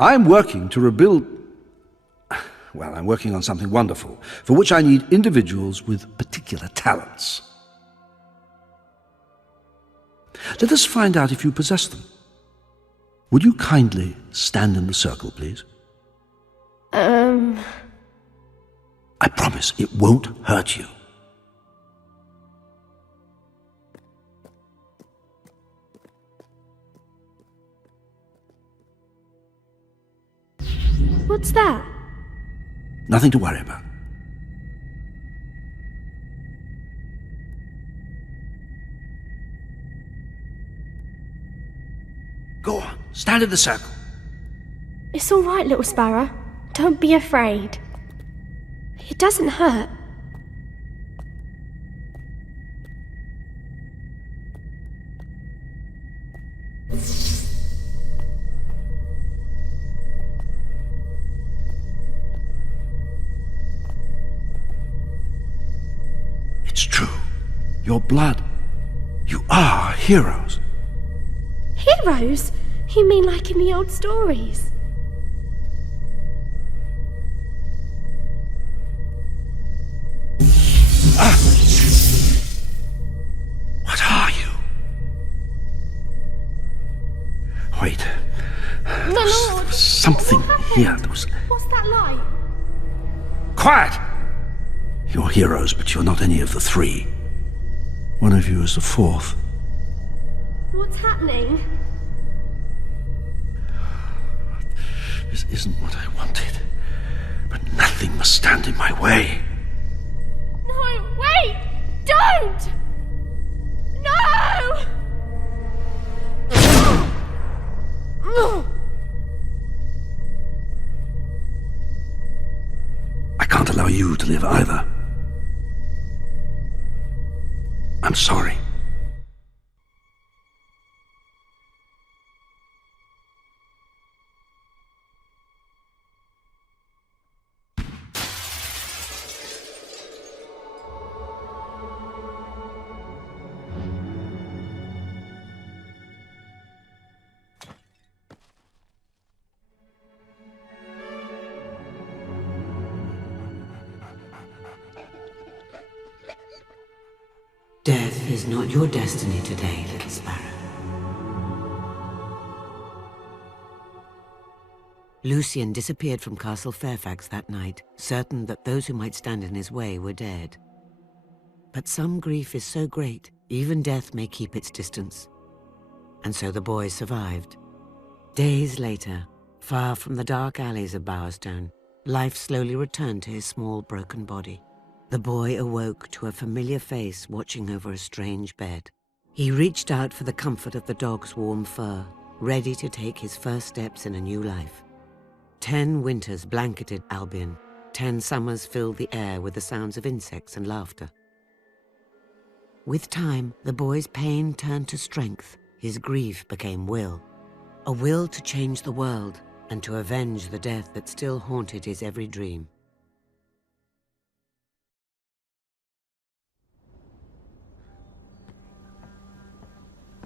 I'm working to rebuild... Well, I'm working on something wonderful, for which I need individuals with particular talents. Let us find out if you possess them. Would you kindly stand in the circle, please? I promise it won't hurt you. What's that? Nothing to worry about. Go on, stand in the circle. It's all right, little sparrow. Don't be afraid. It doesn't hurt. It's true. Your blood. You are heroes. Heroes? You mean like in the old stories? What are you? Wait. No, There was something here. What's that light? Quiet! You're heroes, but you're not any of the three. One of you is the fourth. What's happening? This isn't what I wanted. But nothing must stand in my way. No, wait! Don't! No! I can't allow you to live either. I'm sorry. Death is not your destiny today, little sparrow. Lucian disappeared from Castle Fairfax that night, certain that those who might stand in his way were dead. But some grief is so great, even death may keep its distance. And so the boy survived. Days later, far from the dark alleys of Bloodstone, life slowly returned to his small, broken body. The boy awoke to a familiar face watching over a strange bed. He reached out for the comfort of the dog's warm fur, ready to take his first steps in a new life. 10 winters blanketed Albion. 10 summers filled the air with the sounds of insects and laughter. With time, the boy's pain turned to strength. His grief became will. A will to change the world and to avenge the death that still haunted his every dream.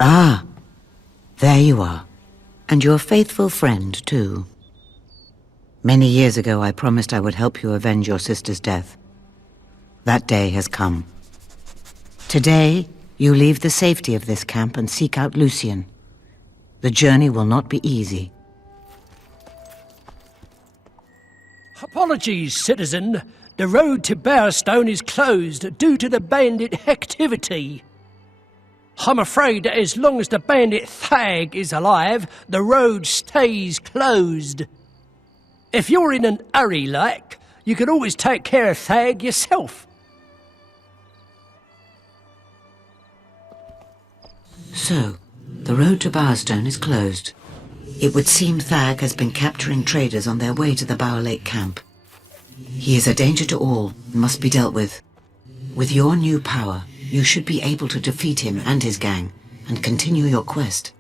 Ah, there you are. And your faithful friend, too. Many years ago, I promised I would help you avenge your sister's death. That day has come. Today, you leave the safety of this camp and seek out Lucian. The journey will not be easy. Apologies, citizen. The road to Bloodstone is closed due to the bandit activity. I'm afraid that as long as the bandit Thag is alive, the road stays closed. If you're in an hurry, like, you can always take care of Thag yourself. So, the road to Bloodstone is closed. It would seem Thag has been capturing traders on their way to the Bower Lake camp. He is a danger to all and must be dealt with. With your new power, you should be able to defeat him and his gang and continue your quest.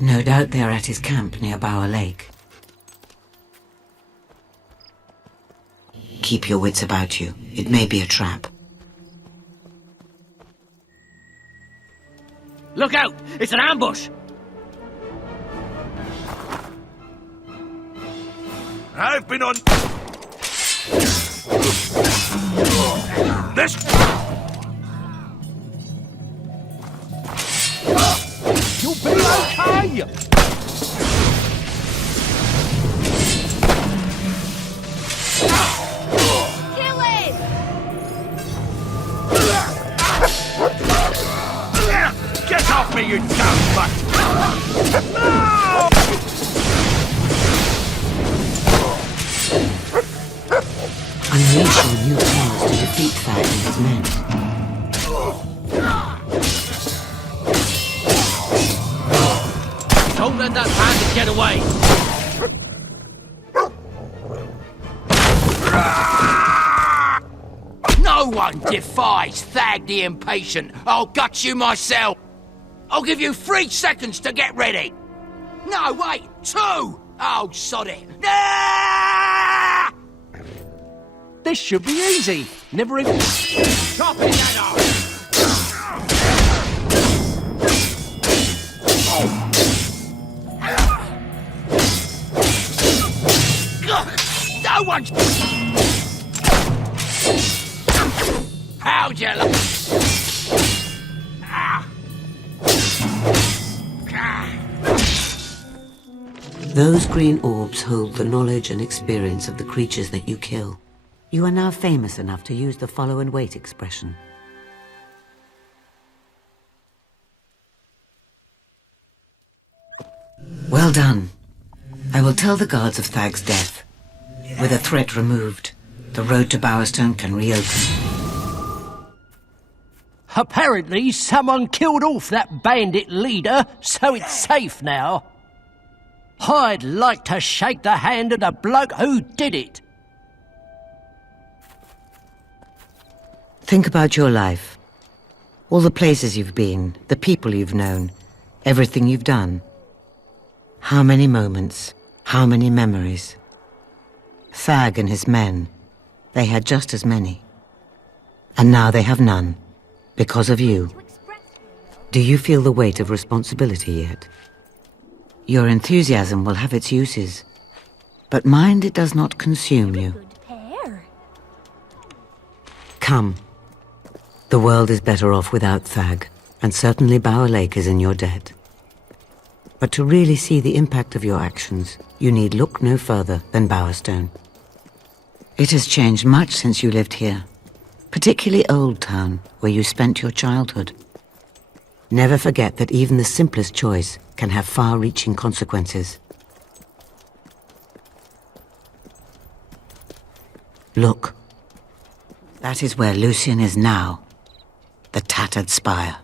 No doubt they are at his camp near Bower Lake. Keep your wits about you. It may be a trap. Look out! It's an ambush! I've been on... This... You'll be okay! Kill him! Get off me, you damn butt! Unleash your new powers to defeat Thag and his men. Don't let that bandit get away! No one defies Thag the Impatient. I'll gut you myself. I'll give you 3 seconds to get ready. No, wait, 2! Oh, sod it. Ah! This should be easy. Never even... Chop his head off! No one's... How'd you look? Those green orbs hold the knowledge and experience of the creatures that you kill. You are now famous enough to use the follow and wait expression. Well done. I will tell the guards of Thag's death. With a threat removed, the road to Bloodstone can reopen. Apparently, someone killed off that bandit leader, so it's safe now. I'd like to shake the hand of the bloke who did it. Think about your life. All the places you've been, the people you've known, everything you've done. How many moments, how many memories. Thag and his men, they had just as many. And now they have none, because of you. Do you feel the weight of responsibility yet? Your enthusiasm will have its uses, but mind it does not consume you. Come. The world is better off without Thag, and certainly Bower Lake is in your debt. But to really see the impact of your actions, you need look no further than Bloodstone. It has changed much since you lived here, particularly Old Town, where you spent your childhood. Never forget that even the simplest choice can have far-reaching consequences. Look. That is where Lucian is now. The tattered spire.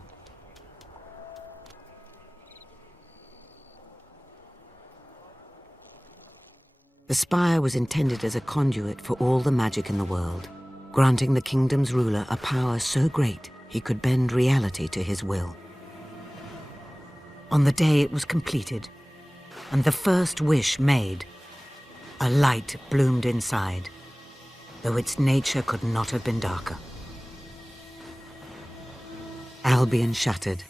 The spire was intended as a conduit for all the magic in the world, granting the kingdom's ruler a power so great he could bend reality to his will. On the day it was completed, and the first wish made, a light bloomed inside, though its nature could not have been darker. Albion shattered.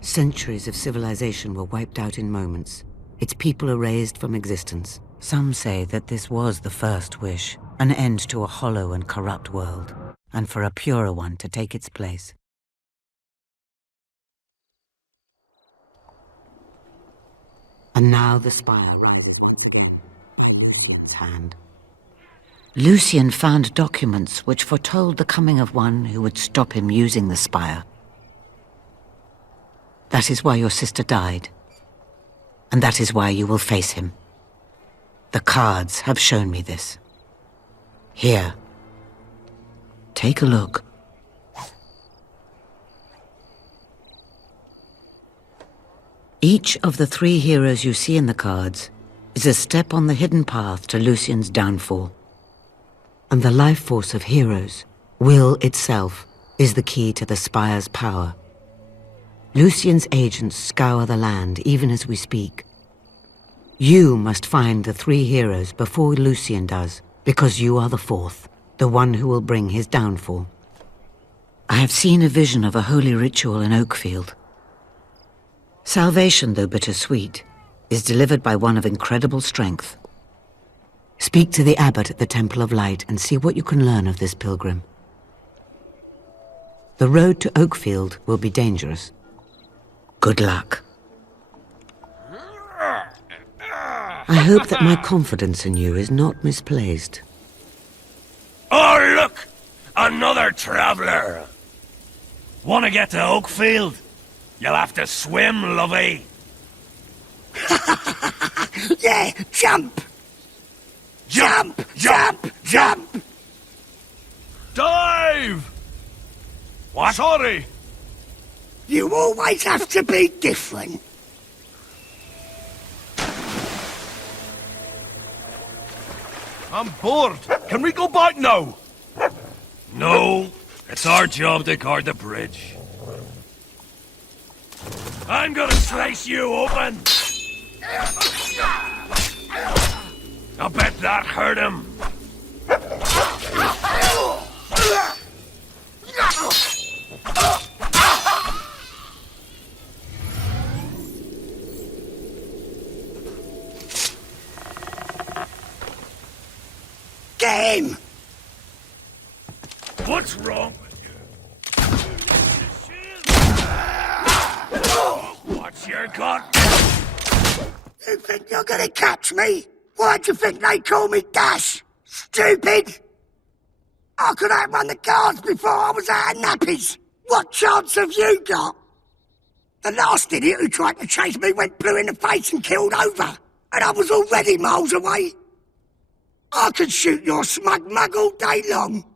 Centuries of civilization were wiped out in moments, its people erased from existence. Some say that this was the first wish, an end to a hollow and corrupt world, and for a purer one to take its place. And now the spire rises once again in its hand. Lucian found documents which foretold the coming of one who would stop him using the spire. That is why your sister died. And that is why you will face him. The cards have shown me this. Here. Take a look. Each of the 3 heroes you see in the cards is a step on the hidden path to Lucian's downfall. And the life force of heroes, will itself, is the key to the Spire's power. Lucian's agents scour the land even as we speak. You must find the 3 heroes before Lucian does, because you are the 4th, the one who will bring his downfall. I have seen a vision of a holy ritual in Oakfield. Salvation, though bittersweet, is delivered by one of incredible strength. Speak to the abbot at the Temple of Light and see what you can learn of this pilgrim. The road to Oakfield will be dangerous. Good luck. I hope that my confidence in you is not misplaced. Oh, look! Another traveller! Want to get to Oakfield? You'll have to swim, lovey. Yeah, jump! Jump! Jump! Jump! Dive! What? Sorry! You always have to be different. I'm bored. Can we go back now? No. It's our job to guard the bridge. I'm gonna slice you open! I bet that hurt him. Get him! What's wrong with you? What's your gut? You think you're gonna catch me? Why do you think they call me Dash? Stupid! I could outrun the guards before I was out of nappies. What chance have you got? The last idiot who tried to chase me went blue in the face and killed over. And I was already miles away. I could shoot your smug mug all day long.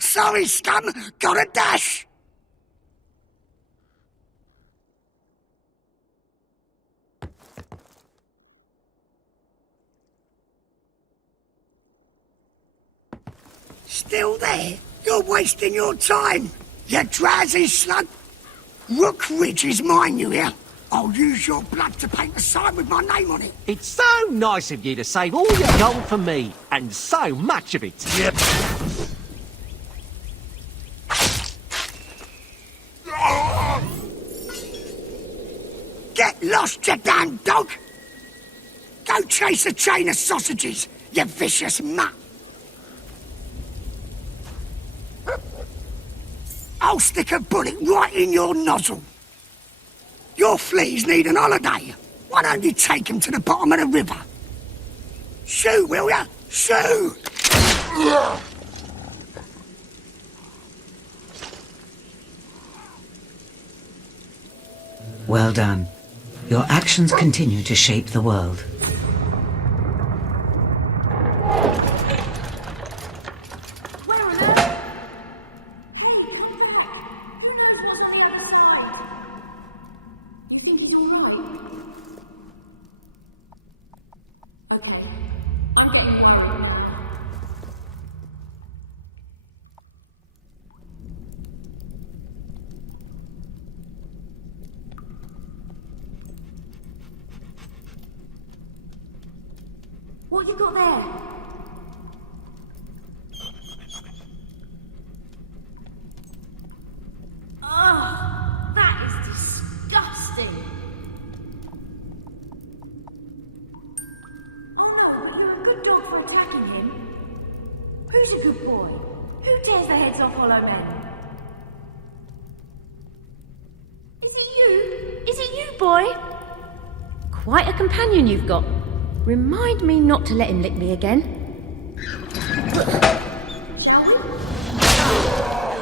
Sorry, scum. Got a dash. Still there? You're wasting your time. You drowsy slug. Rook Ridge is mine, you hear? I'll use your blood to paint a sign with my name on it. It's so nice of you to save all your gold for me, and so much of it. Yep. Get lost, you damn dog! Go chase a chain of sausages, you vicious mutt! I'll stick a bullet right in your nozzle. Your fleas need an holiday. Why don't you take them to the bottom of the river? Shoo, will ya? Shoo! Well done. Your actions continue to shape the world. What you got there? Oh, that is disgusting. Oh no, you're a good dog for attacking him. Who's a good boy? Who tears the heads off Hollow Men? Is it you? Is it you, boy? Quite a companion you've got. Remind me not to let him lick me again.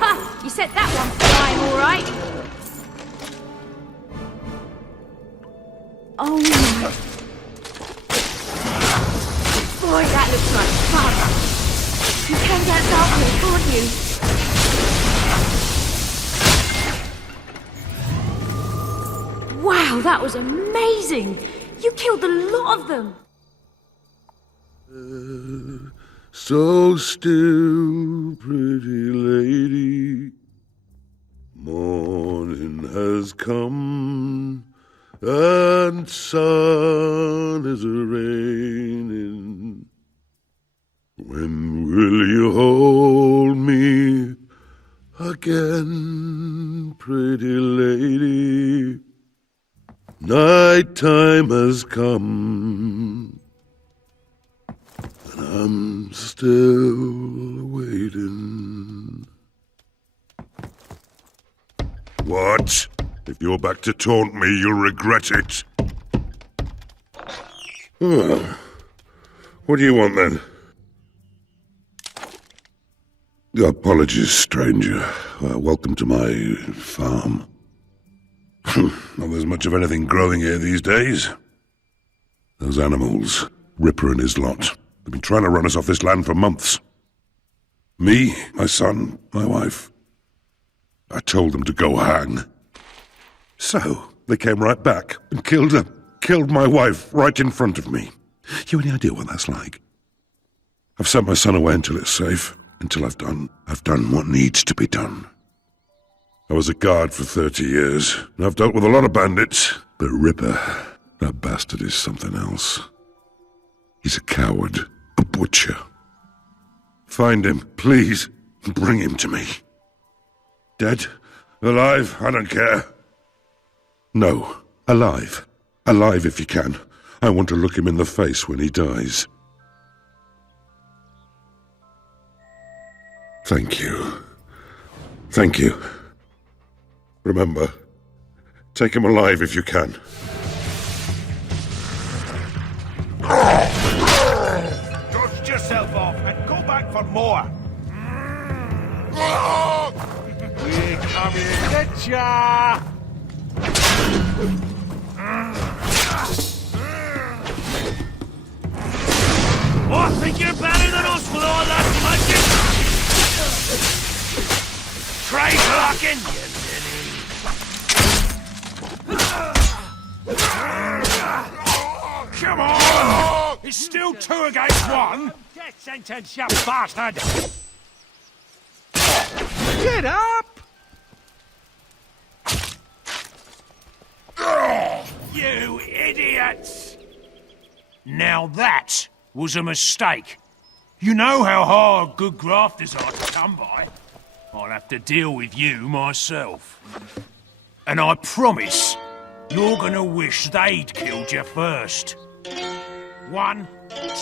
Ha! You set that one flying, all right. Oh my! Boy, that looks like fun. You can get out me, can't you? Wow, that was amazing! You killed a lot of them! So still, pretty lady, morning has come, and sun is raining. When will you hold me again, pretty lady? Night time has come, and I'm still waiting. What? If you're back to taunt me, you'll regret it. Oh. What do you want, then? Apologies, stranger. Welcome to my farm. Not there's much of anything growing here these days. Those animals, Ripper and his lot, they've been trying to run us off this land for months. Me, my son, my wife. I told them to go hang. So, they came right back and killed her. Killed my wife right in front of me. You any idea what that's like? I've sent my son away until it's safe. Until I've done what needs to be done. I was a guard for 30 years, and I've dealt with a lot of bandits, but Ripper, that bastard is something else. He's a coward, a butcher. Find him, please, and bring him to me. Dead? Alive? I don't care. No, alive. Alive if you can. I want to look him in the face when he dies. Thank you. Thank you. Remember, take him alive if you can. Dust yourself off and go back for more. We come here, get ya! I think you're better than us with all that magic! Try blocking, you ninny! Come on! It's still 2 against 1! Death sentence, you bastard! Get up! You idiots! Now that was a mistake. You know how hard good grafters are to come by. I'll have to deal with you myself. And I promise, you're gonna wish they'd killed you first. 1,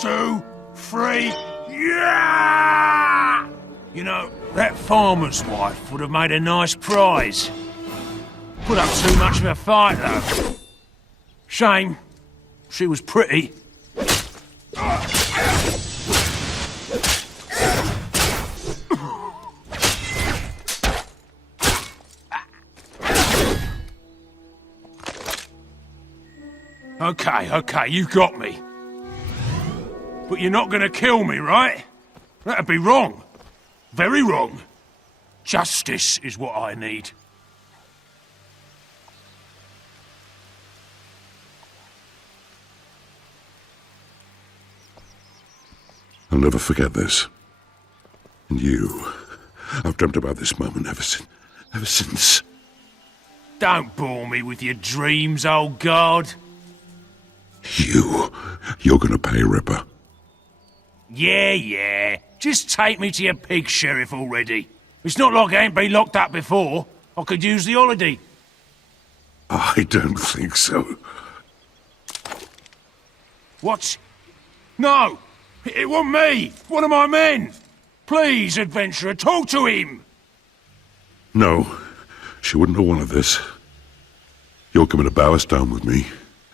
2, 3, yeah! You know, that farmer's wife would have made a nice prize. Put up too much of a fight, though. Shame. She was pretty. Okay, you got me. But you're not gonna kill me, right? That'd be wrong. Very wrong. Justice is what I need. I'll never forget this. And you. I've dreamt about this moment ever since. Don't bore me with your dreams, old guard. You're gonna pay, Ripper. Yeah. Just take me to your pig, Sheriff, already. It's not like I ain't been locked up before. I could use the holiday. I don't think so. What? No! It wasn't me! One of my men! Please, adventurer, talk to him! No, she wouldn't have wanted this. You're coming to Balverine with me,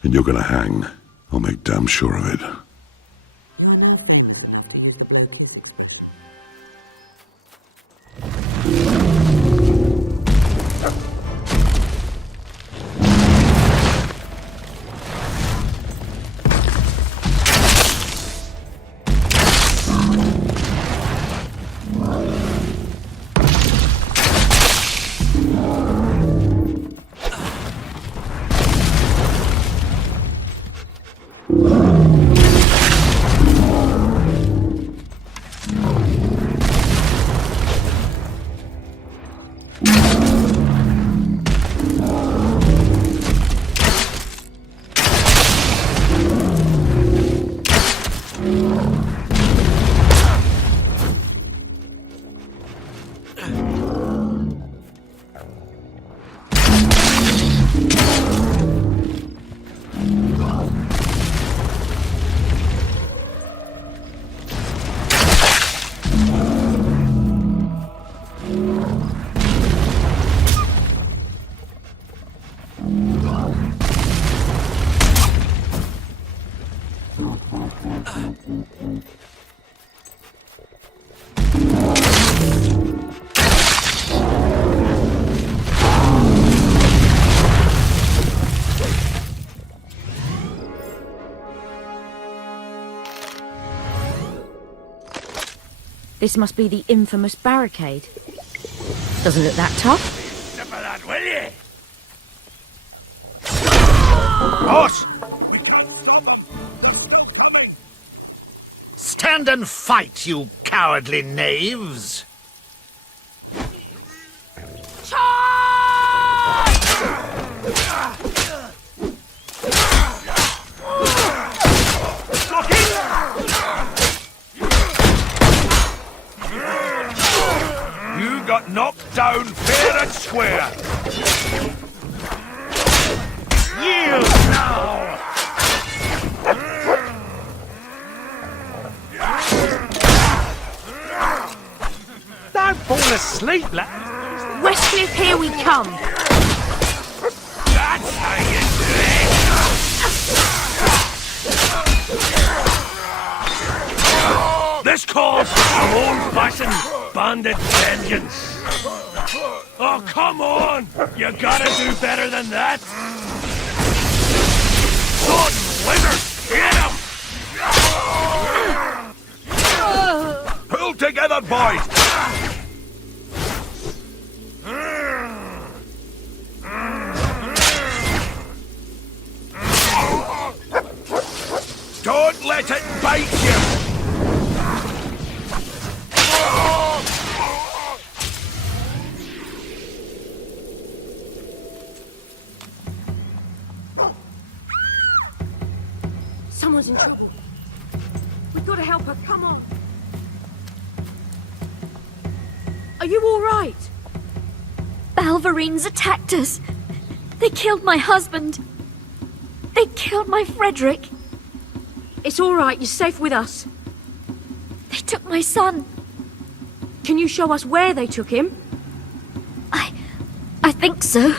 and you're gonna hang. I'll make damn sure of it. This must be the infamous barricade. Doesn't look that tough. Sip of that, will ye? Horse! Stand and fight, you cowardly knaves! You got knocked down fair and square. Yield now! Don't fall asleep, lad. Westcliff, here we come. That's how you do it! This calls for some old-fashioned bandit vengeance. Oh, come on! You gotta do better than that! Sword and wizard, get him! Pull together, boys! Don't let it bite you! Someone's in trouble. We've got to help her. Come on. Are you all right? Balverines attacked us. They killed my husband. They killed my Frederick. It's all right. You're safe with us. They took my son. Can you show us where they took him? I think so.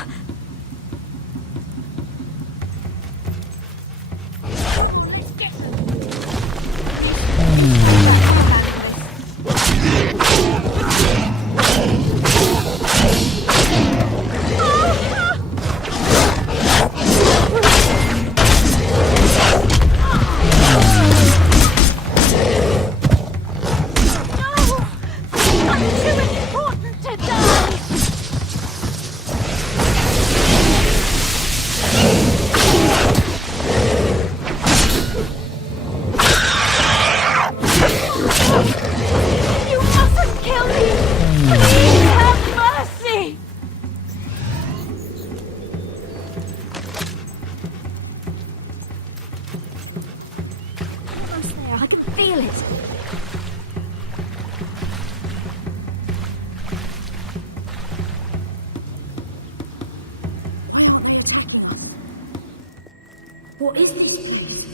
What is it?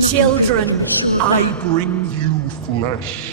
Children. I bring you flesh.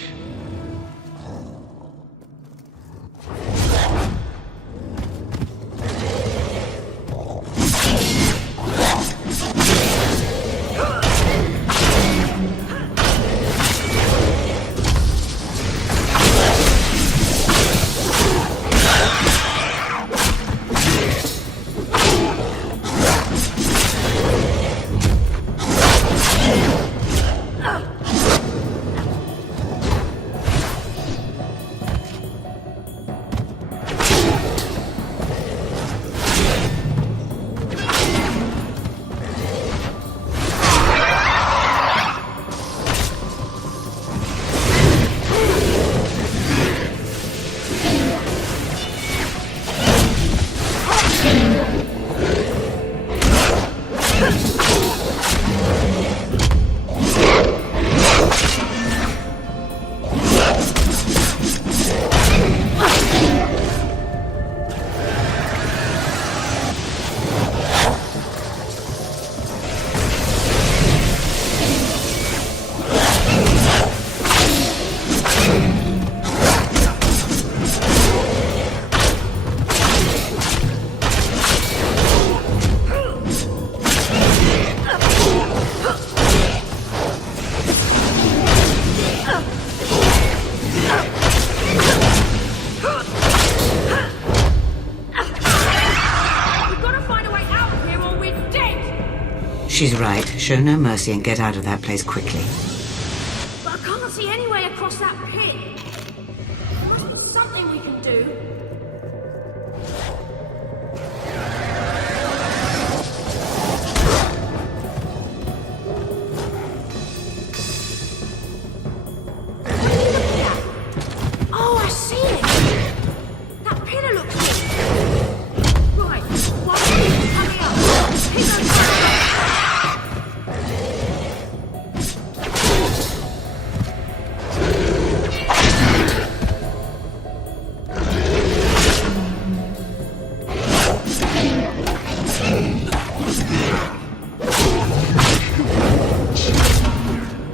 She's right. Show no mercy and get out of that place quickly. But I can't see any way across that pit. Something we can do. Oh, I see it! That pillar looks good! Right, one is coming up. Pillar coming up!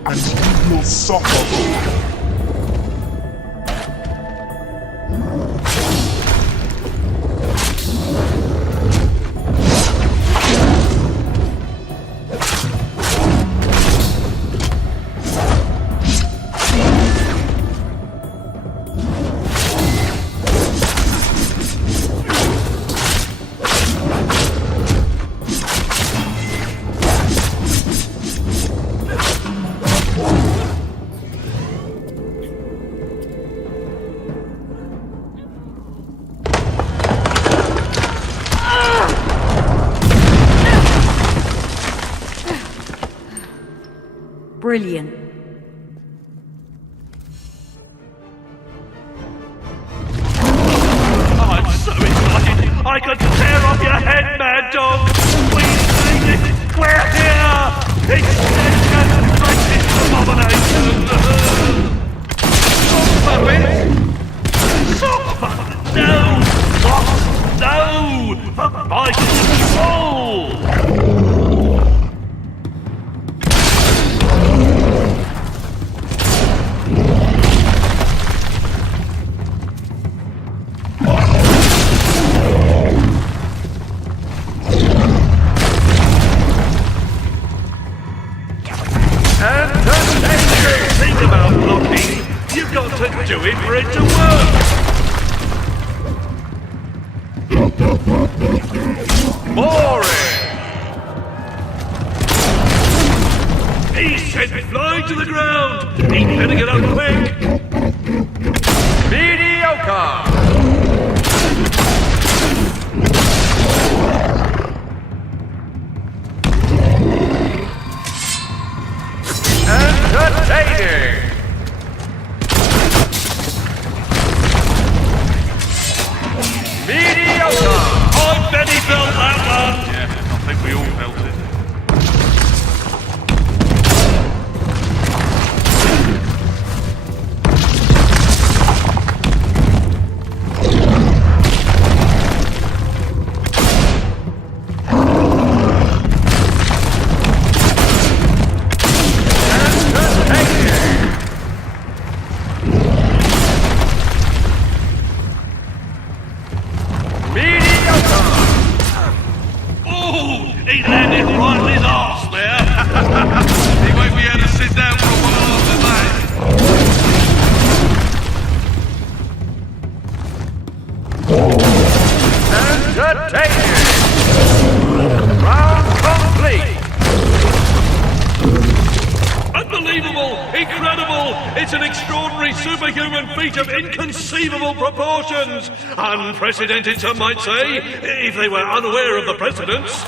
And you will suffer. Brilliant. I'm so excited! I could tear off your head, mad dog! Please leave it! We're here! It's Extension! Racist abomination! Soft puppet! Soft puppet! No! What? No! For my soul! Think about blocking. You've got to do it for it to work. Boring. He's sent flying to the ground. He'd better get up quick. Mediocre. Entertaining! Mediocre! I bet he felt that one! Yeah, I think we all felt it. He landed right on his arse there. He won't be able to sit down for a while after that. Entertaining! Round complete! Unbelievable! Incredible! It's an extraordinary superhuman feat of inconceivable proportions! Unprecedented, some might say, if they were unaware of the precedents.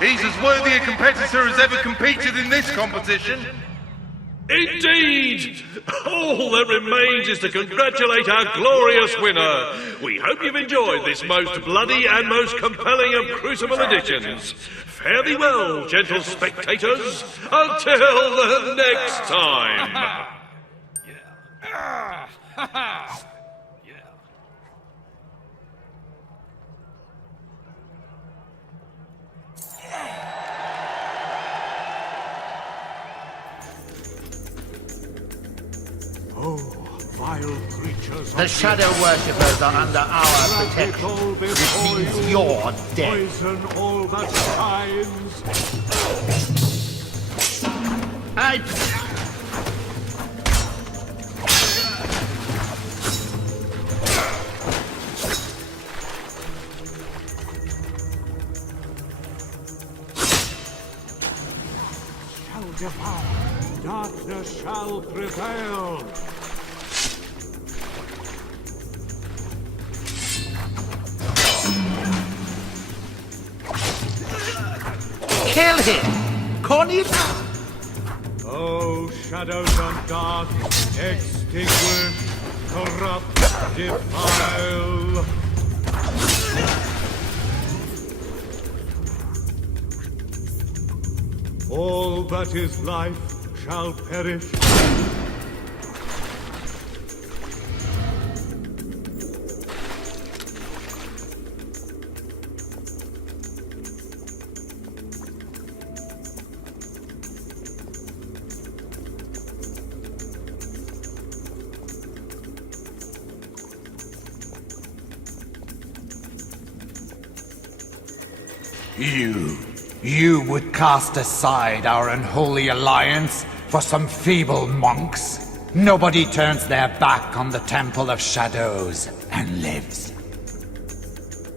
He's as worthy a competitor as ever competed in this competition. Indeed! All that remains is to congratulate our glorious winner. We hope you've enjoyed this most bloody and most compelling of Crucible editions. Fare thee well, gentle spectators, until the next time. Oh, vile creatures. The shadow worshippers are under our protection, which means you're dead. Poison all that shines. Shall devour. Darkness shall prevail. Kill him! Cornelius! Oh, shadows and dark, extinguish, corrupt, defile. All that is life shall perish. You would cast aside our unholy alliance for some feeble monks? Nobody turns their back on the Temple of Shadows and lives.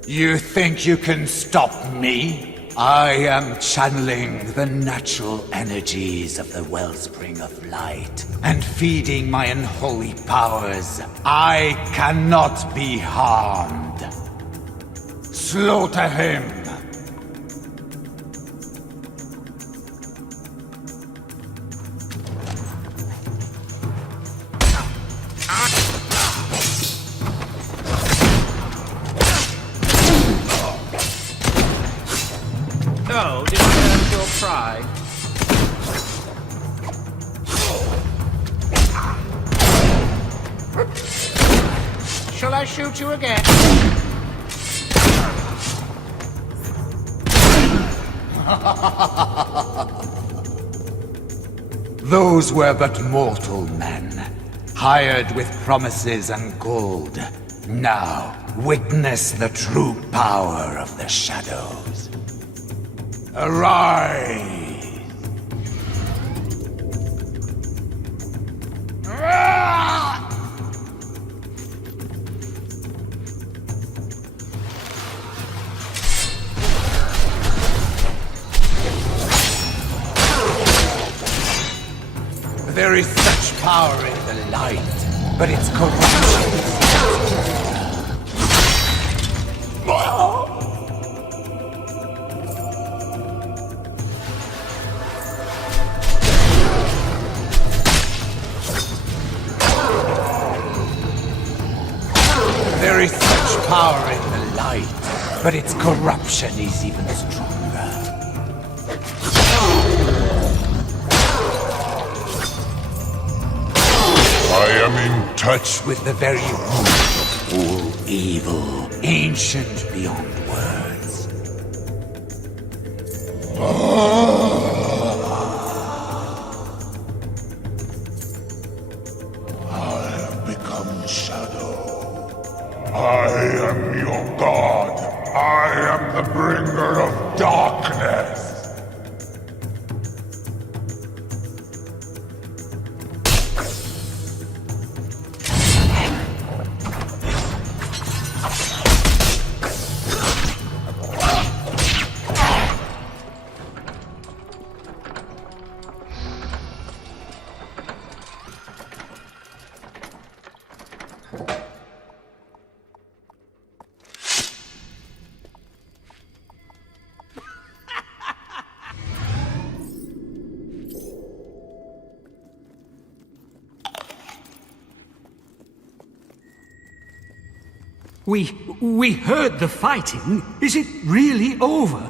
You think you can stop me? I am channeling the natural energies of the wellspring of light and feeding my unholy powers. I cannot be harmed. Slaughter him! Oh, did I hurt your pride? Shall I shoot you again? Those were but mortal men, hired with promises and gold. Now, witness the true power of the shadows. Arise! There is such power in the light, but it's corruption. There is such power in the light, but its corruption is even stronger. I am in touch with the very root of all evil, ancient beyond words. I have become shadow. I am your god. I am the bringer of darkness. We heard the fighting. Is it really over?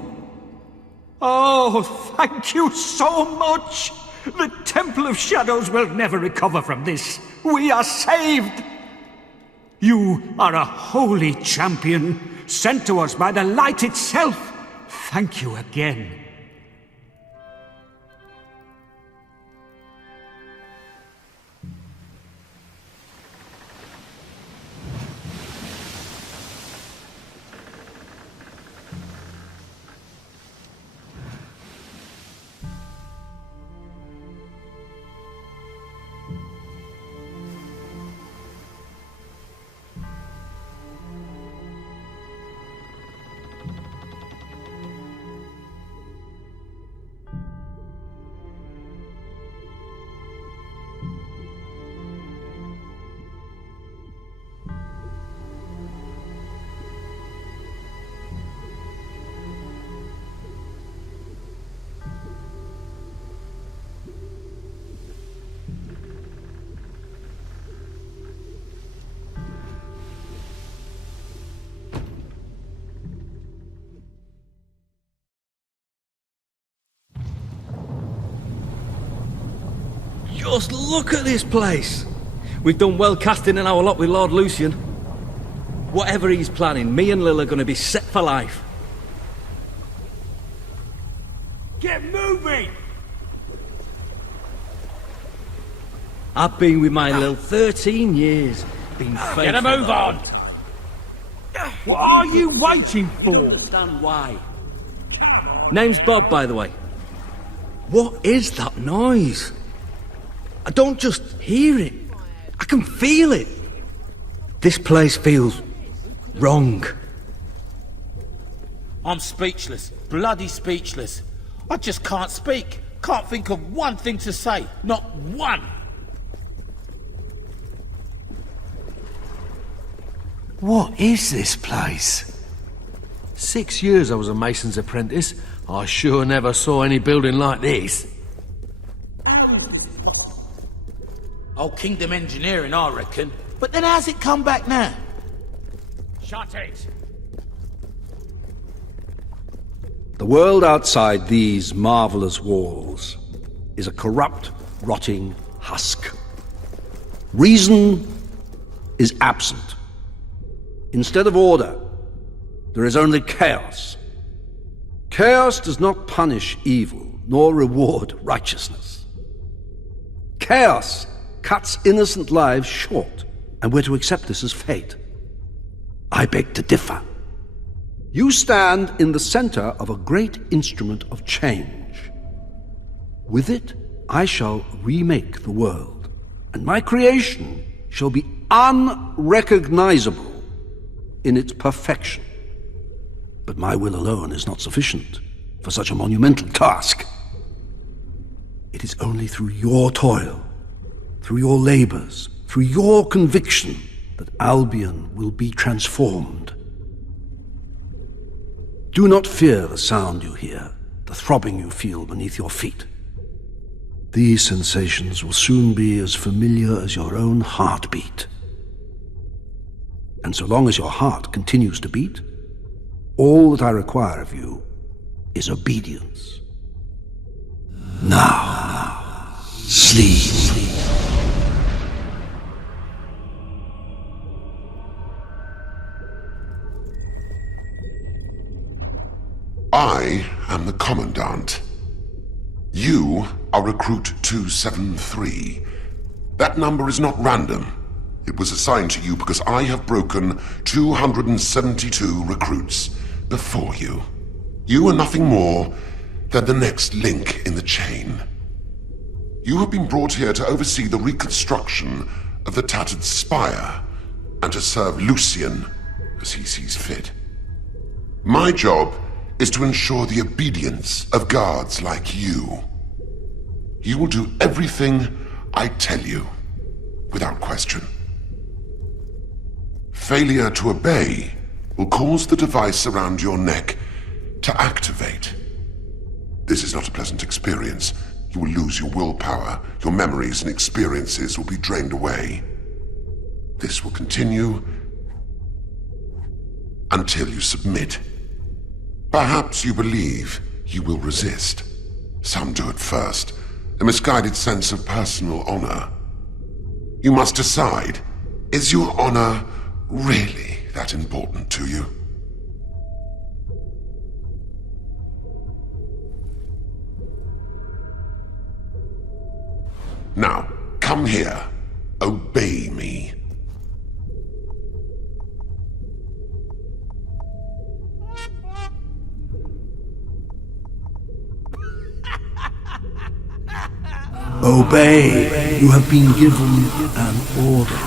Oh, thank you so much! The Temple of Shadows will never recover from this. We are saved! You are a holy champion, sent to us by the light itself. Thank you again. Just look at this place. We've done well casting in our lot with Lord Lucian. Whatever he's planning, me and Lil are going to be set for life. Get moving! I've been with my Lil 13 years. Been faithful. Get a move on! What are you waiting for? I understand why. Name's Bob, by the way. What is that noise? I don't just hear it. I can feel it. This place feels wrong. I'm speechless. Bloody speechless. I just can't speak. Can't think of one thing to say. Not one. What is this place? 6 years I was a mason's apprentice. I sure never saw any building like this. Old Kingdom Engineering, I reckon. But then how's it come back now? Shut it! The world outside these marvelous walls is a corrupt, rotting husk. Reason is absent. Instead of order, there is only chaos. Chaos does not punish evil, nor reward righteousness. Chaos cuts innocent lives short, and we're to accept this as fate. I beg to differ. You stand in the center of a great instrument of change. With it, I shall remake the world, and my creation shall be unrecognizable in its perfection. But my will alone is not sufficient for such a monumental task. It is only through your toil, through your labors, through your conviction, that Albion will be transformed. Do not fear the sound you hear, the throbbing you feel beneath your feet. These sensations will soon be as familiar as your own heartbeat. And so long as your heart continues to beat, all that I require of you is obedience. Now, sleep. I am the Commandant. You are Recruit 273. That number is not random. It was assigned to you because I have broken 272 recruits before you. You are nothing more than the next link in the chain. You have been brought here to oversee the reconstruction of the tattered Spire and to serve Lucian as he sees fit. My job is to ensure the obedience of guards like you. You will do everything I tell you, without question. Failure to obey will cause the device around your neck to activate. This is not a pleasant experience. You will lose your willpower, your memories and experiences will be drained away. This will continue until you submit. Perhaps you believe you will resist. Some do at first, a misguided sense of personal honor. You must decide, is your honor really that important to you? Now, come here. Obey me. Obey. You have been given an order.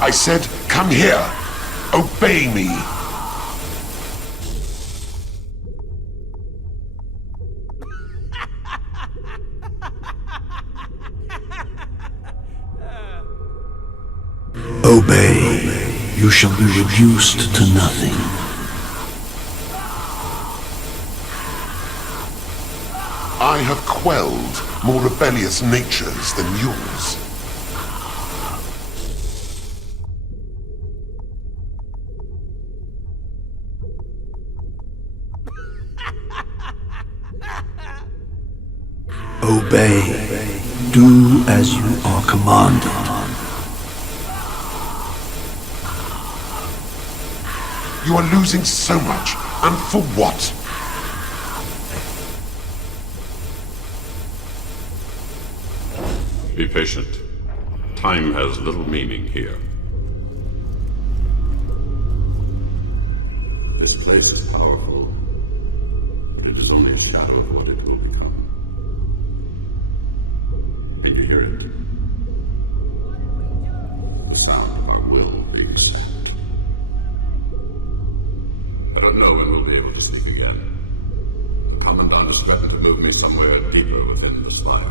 I said, come here. Obey me. Obey. You shall be reduced to nothing. I have quelled more rebellious natures than yours. Obey. Do as you are commanded. You are losing so much, and for what? Be patient. Time has little meaning here. This place is powerful, but it is only a shadow of what it will become. Can you hear it? The sound of our will being sapped. I don't know when we'll be able to speak again. The Commandant has threatened to move me somewhere deeper within the Spire.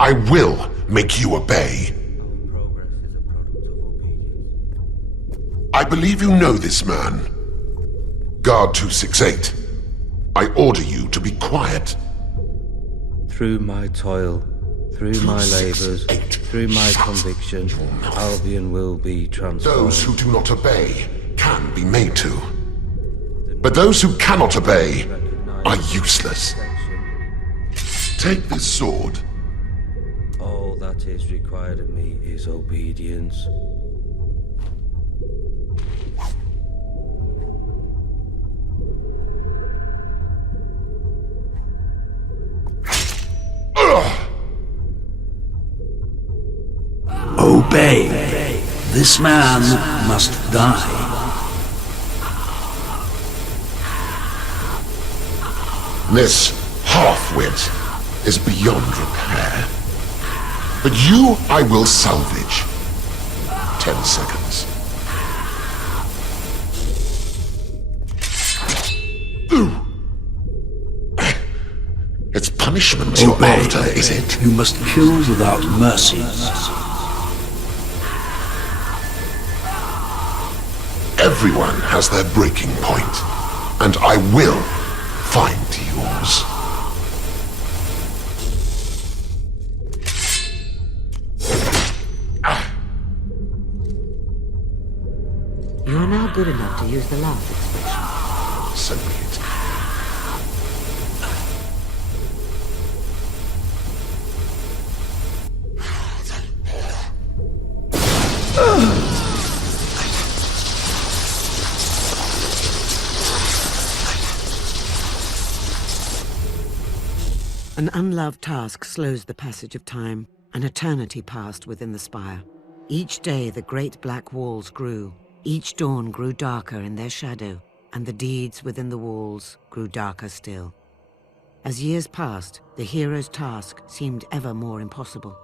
I will make you obey. I believe you know this man. Guard 268. I order you to be quiet. Through my toil, through my labours, through my conviction, Albion will be transformed. Those who do not obey can be made to. But those who cannot obey are useless. Take this sword. All that is required of me is obedience. Obey. This man must die. This half-wit is beyond repair. But you I will salvage. 10 seconds. It's punishment you're after, is it? You must kill without mercy. Everyone has their breaking point, and I will find yours. You are now good enough to use the laugh expression. So be it. An unloved task slows the passage of time. An eternity passed within the spire. Each day the great black walls grew. Each dawn grew darker in their shadow, and the deeds within the walls grew darker still. As years passed, the hero's task seemed ever more impossible.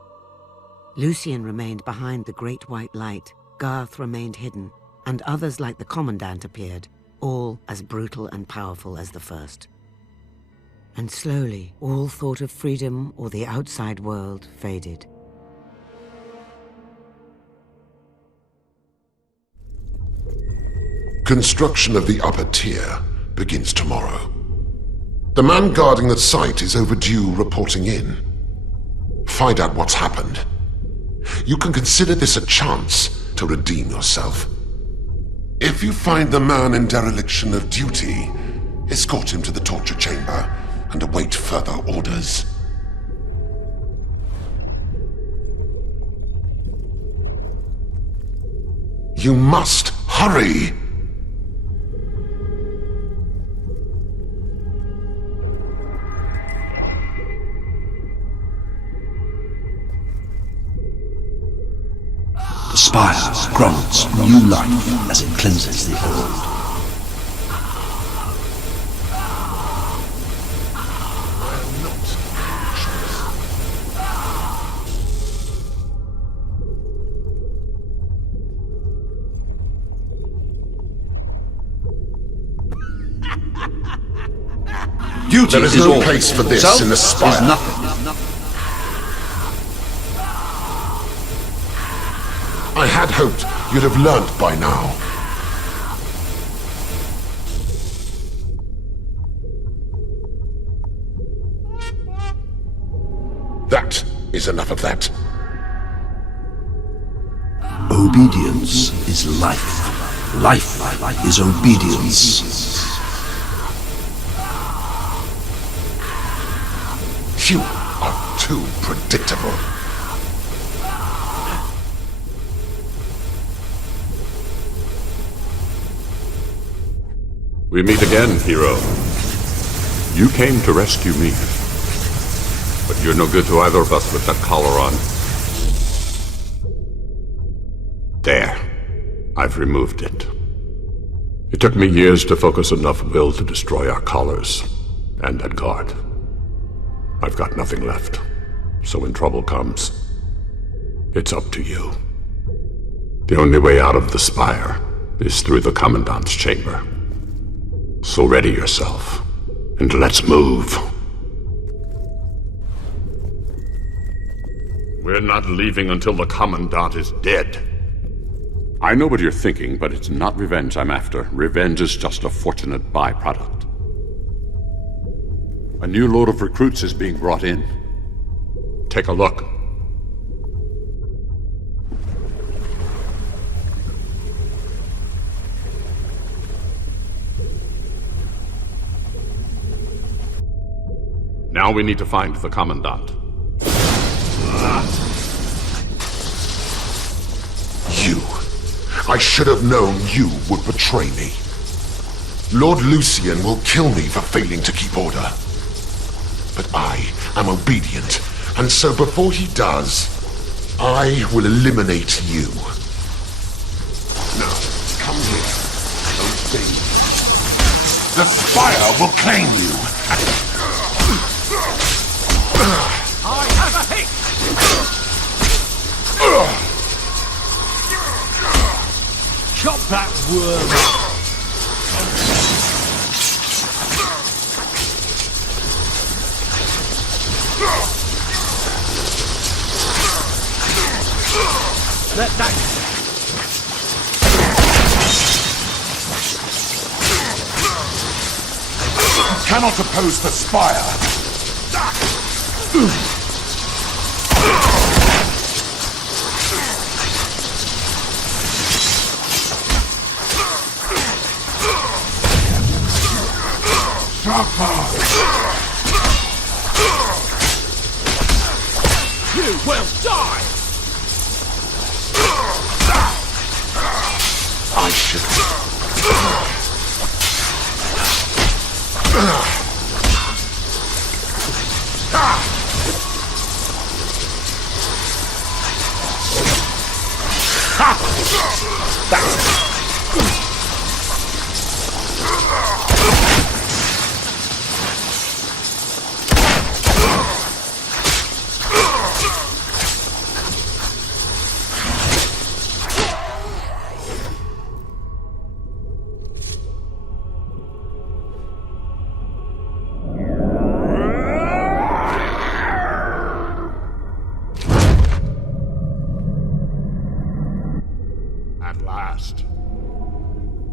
Lucian remained behind the great white light, Garth remained hidden, and others like the Commandant appeared, all as brutal and powerful as the first. And slowly, all thought of freedom or the outside world faded. Construction of the upper tier begins tomorrow. The man guarding the site is overdue reporting in. Find out what's happened. You can consider this a chance to redeem yourself. If you find the man in dereliction of duty, escort him to the torture chamber and await further orders. You must hurry! The Spire grants new life as it cleanses the old. There is no place for this in the Spire. I had hoped you'd have learnt by now. That is enough of that. Obedience is life. Life is obedience. You are too predictable. We meet again, hero. You came to rescue me. But you're no good to either of us with that collar on. There. I've removed it. It took me years to focus enough will to destroy our collars and that guard. I've got nothing left. So when trouble comes, it's up to you. The only way out of the Spire is through the Commandant's chamber. So ready yourself, and let's move. We're not leaving until the Commandant is dead. I know what you're thinking, but it's not revenge I'm after. Revenge is just a fortunate byproduct. A new load of recruits is being brought in. Take a look. Now we need to find the Commandant. You. I should have known you would betray me. Lord Lucian will kill me for failing to keep order. But I am obedient, and so before he does, I will eliminate you. Now, come here. Obey me. The Spire will claim you. I have a hit! Chop that worm up! Let that... You cannot oppose the Spire! You will die! I should...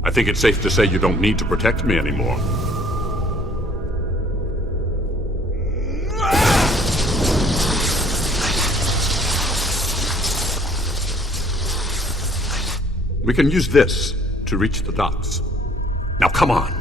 I think it's safe to say you don't need to protect me anymore. We can use this to reach the docks. Now come on!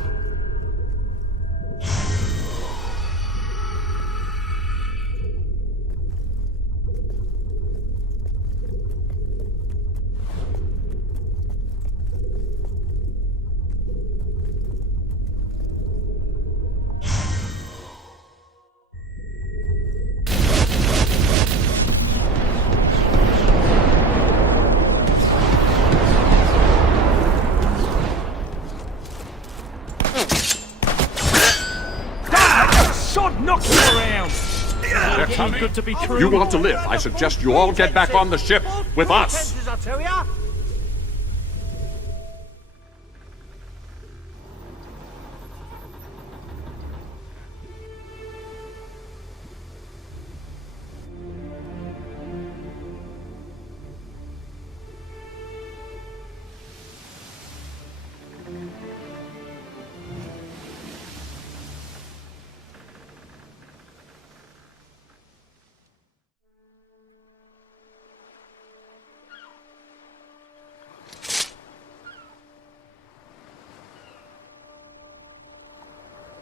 If you want to live, I suggest you all get back on the ship with us.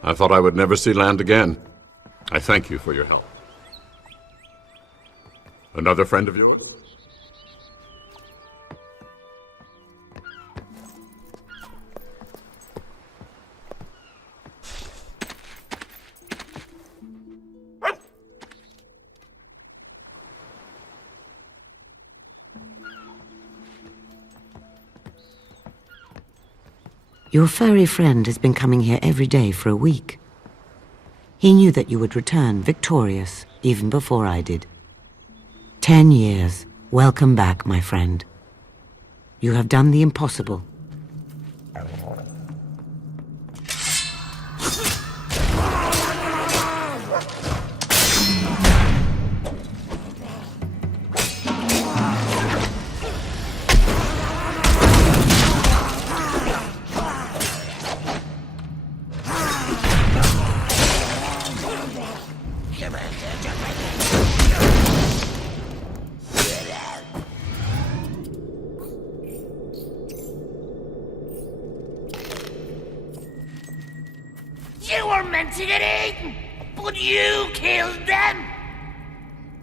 I thought I would never see land again. I thank you for your help. Another friend of yours? Your furry friend has been coming here every day for a week. He knew that you would return victorious, even before I did. 10 years. Welcome back, my friend. You have done the impossible. You were meant to get eaten, but you killed them!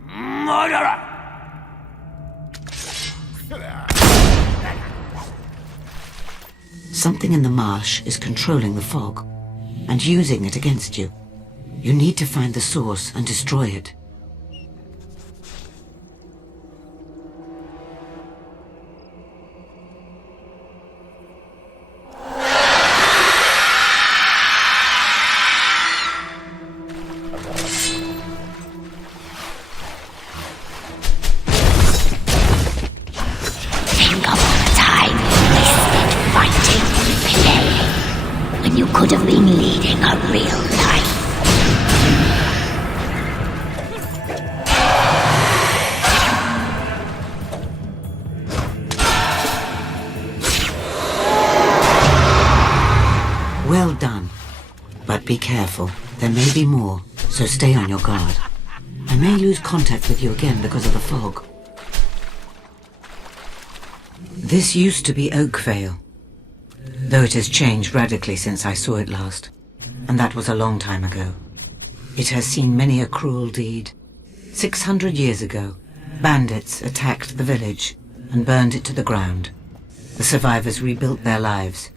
Murderer! Something in the marsh is controlling the fog, and using it against you. You need to find the source and destroy it. Could have been leading a real life. Well done. But be careful. There may be more, so stay on your guard. I may lose contact with you again because of the fog. This used to be Oakvale, though it has changed radically since I saw it last, and that was a long time ago. It has seen many a cruel deed. 600 years ago, bandits attacked the village and burned it to the ground. The survivors rebuilt their lives,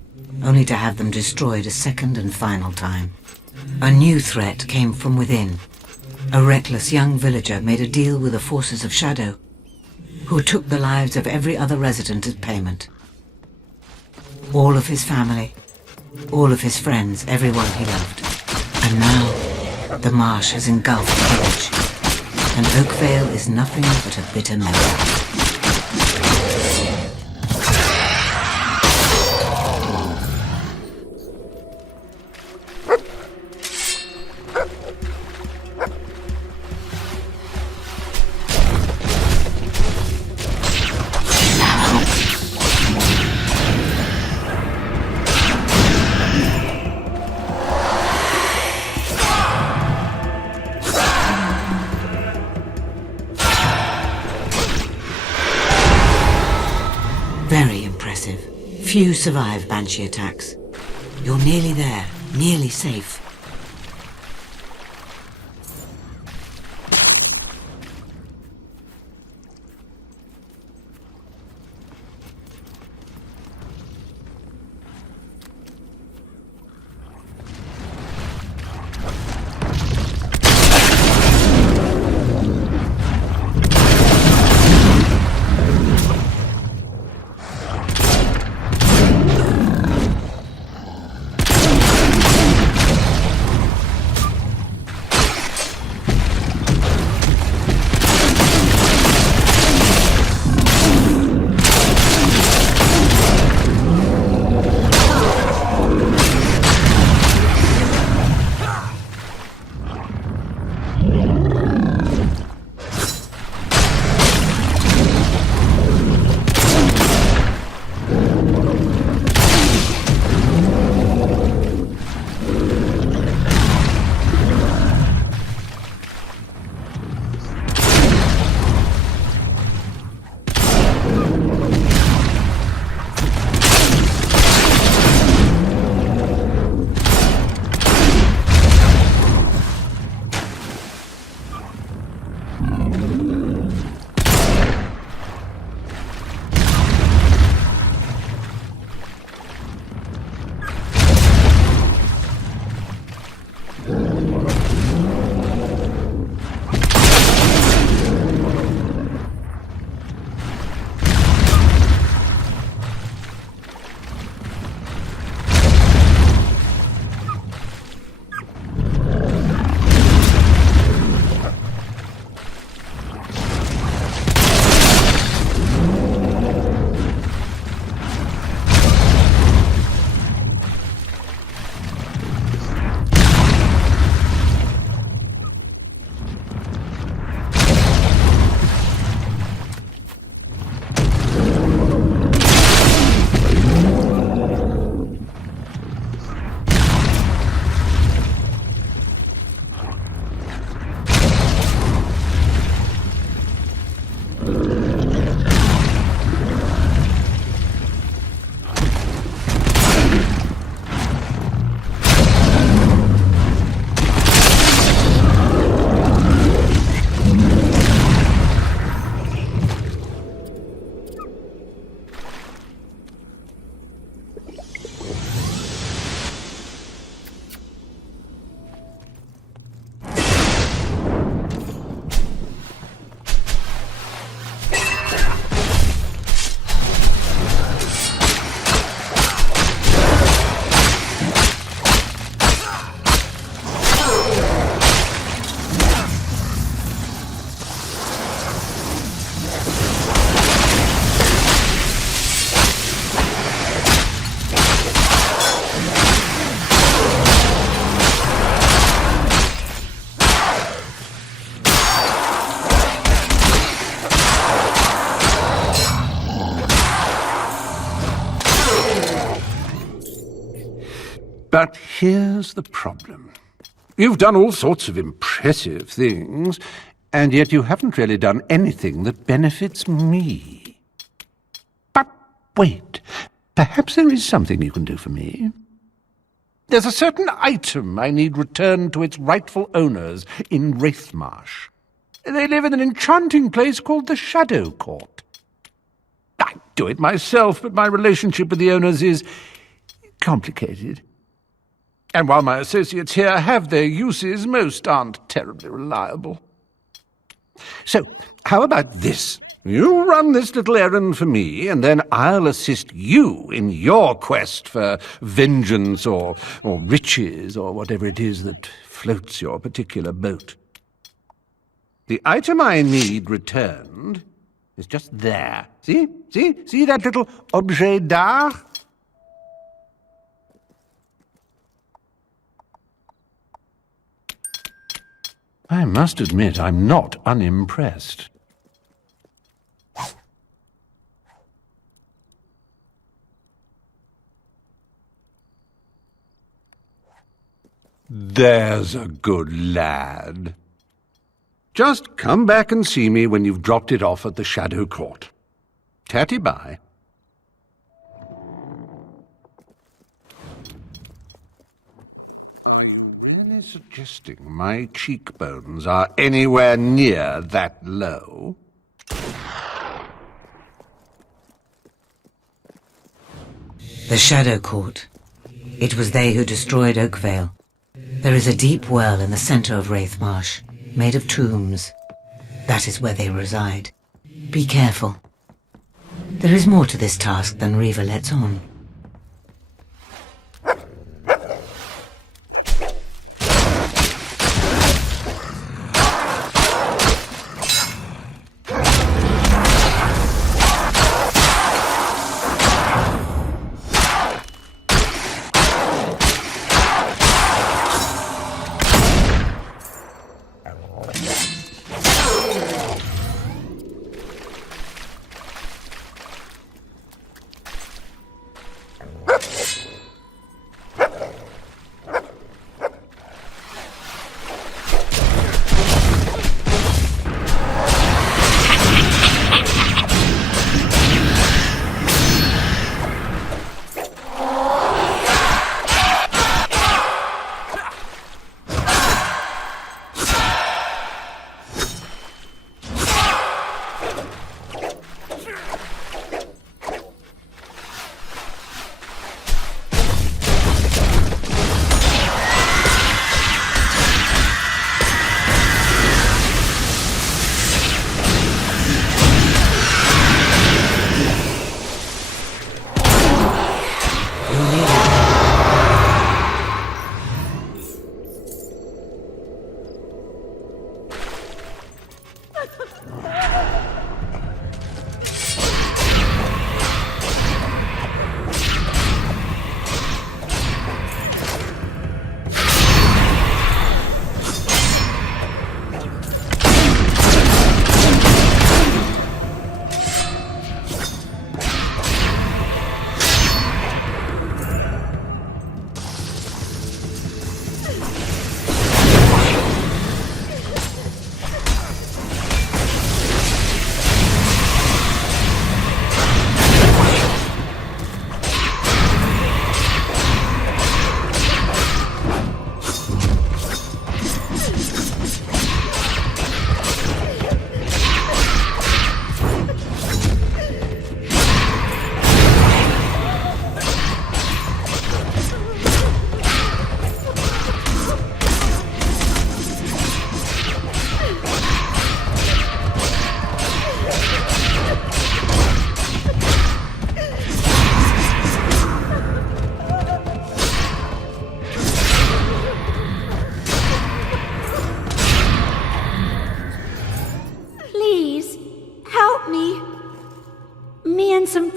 only to have them destroyed a second and final time. A new threat came from within. A reckless young villager made a deal with the forces of Shadow, who took the lives of every other resident as payment. All of his family, all of his friends, everyone he loved. And now, the marsh has engulfed the village, and Oakvale is nothing but a bitter memory. Very impressive. Few survive Banshee attacks. You're nearly there, nearly safe. But here's the problem. You've done all sorts of impressive things, and yet you haven't really done anything that benefits me. But wait, perhaps there is something you can do for me. There's a certain item I need returned to its rightful owners in Wraithmarsh. They live in an enchanting place called the Shadow Court. I'd do it myself, but my relationship with the owners is complicated. And while my associates here have their uses, most aren't terribly reliable. So, how about this? You run this little errand for me, and then I'll assist you in your quest for vengeance or riches or whatever it is that floats your particular boat. The item I need returned is just there. See? See that little objet d'art? I must admit, I'm not unimpressed. There's a good lad. Just come back and see me when you've dropped it off at the Shadow Court. Tatty-bye. Are you really suggesting my cheekbones are anywhere near that low? The Shadow Court. It was they who destroyed Oakvale. There is a deep well in the center of Wraithmarsh, made of tombs. That is where they reside. Be careful. There is more to this task than Reva lets on.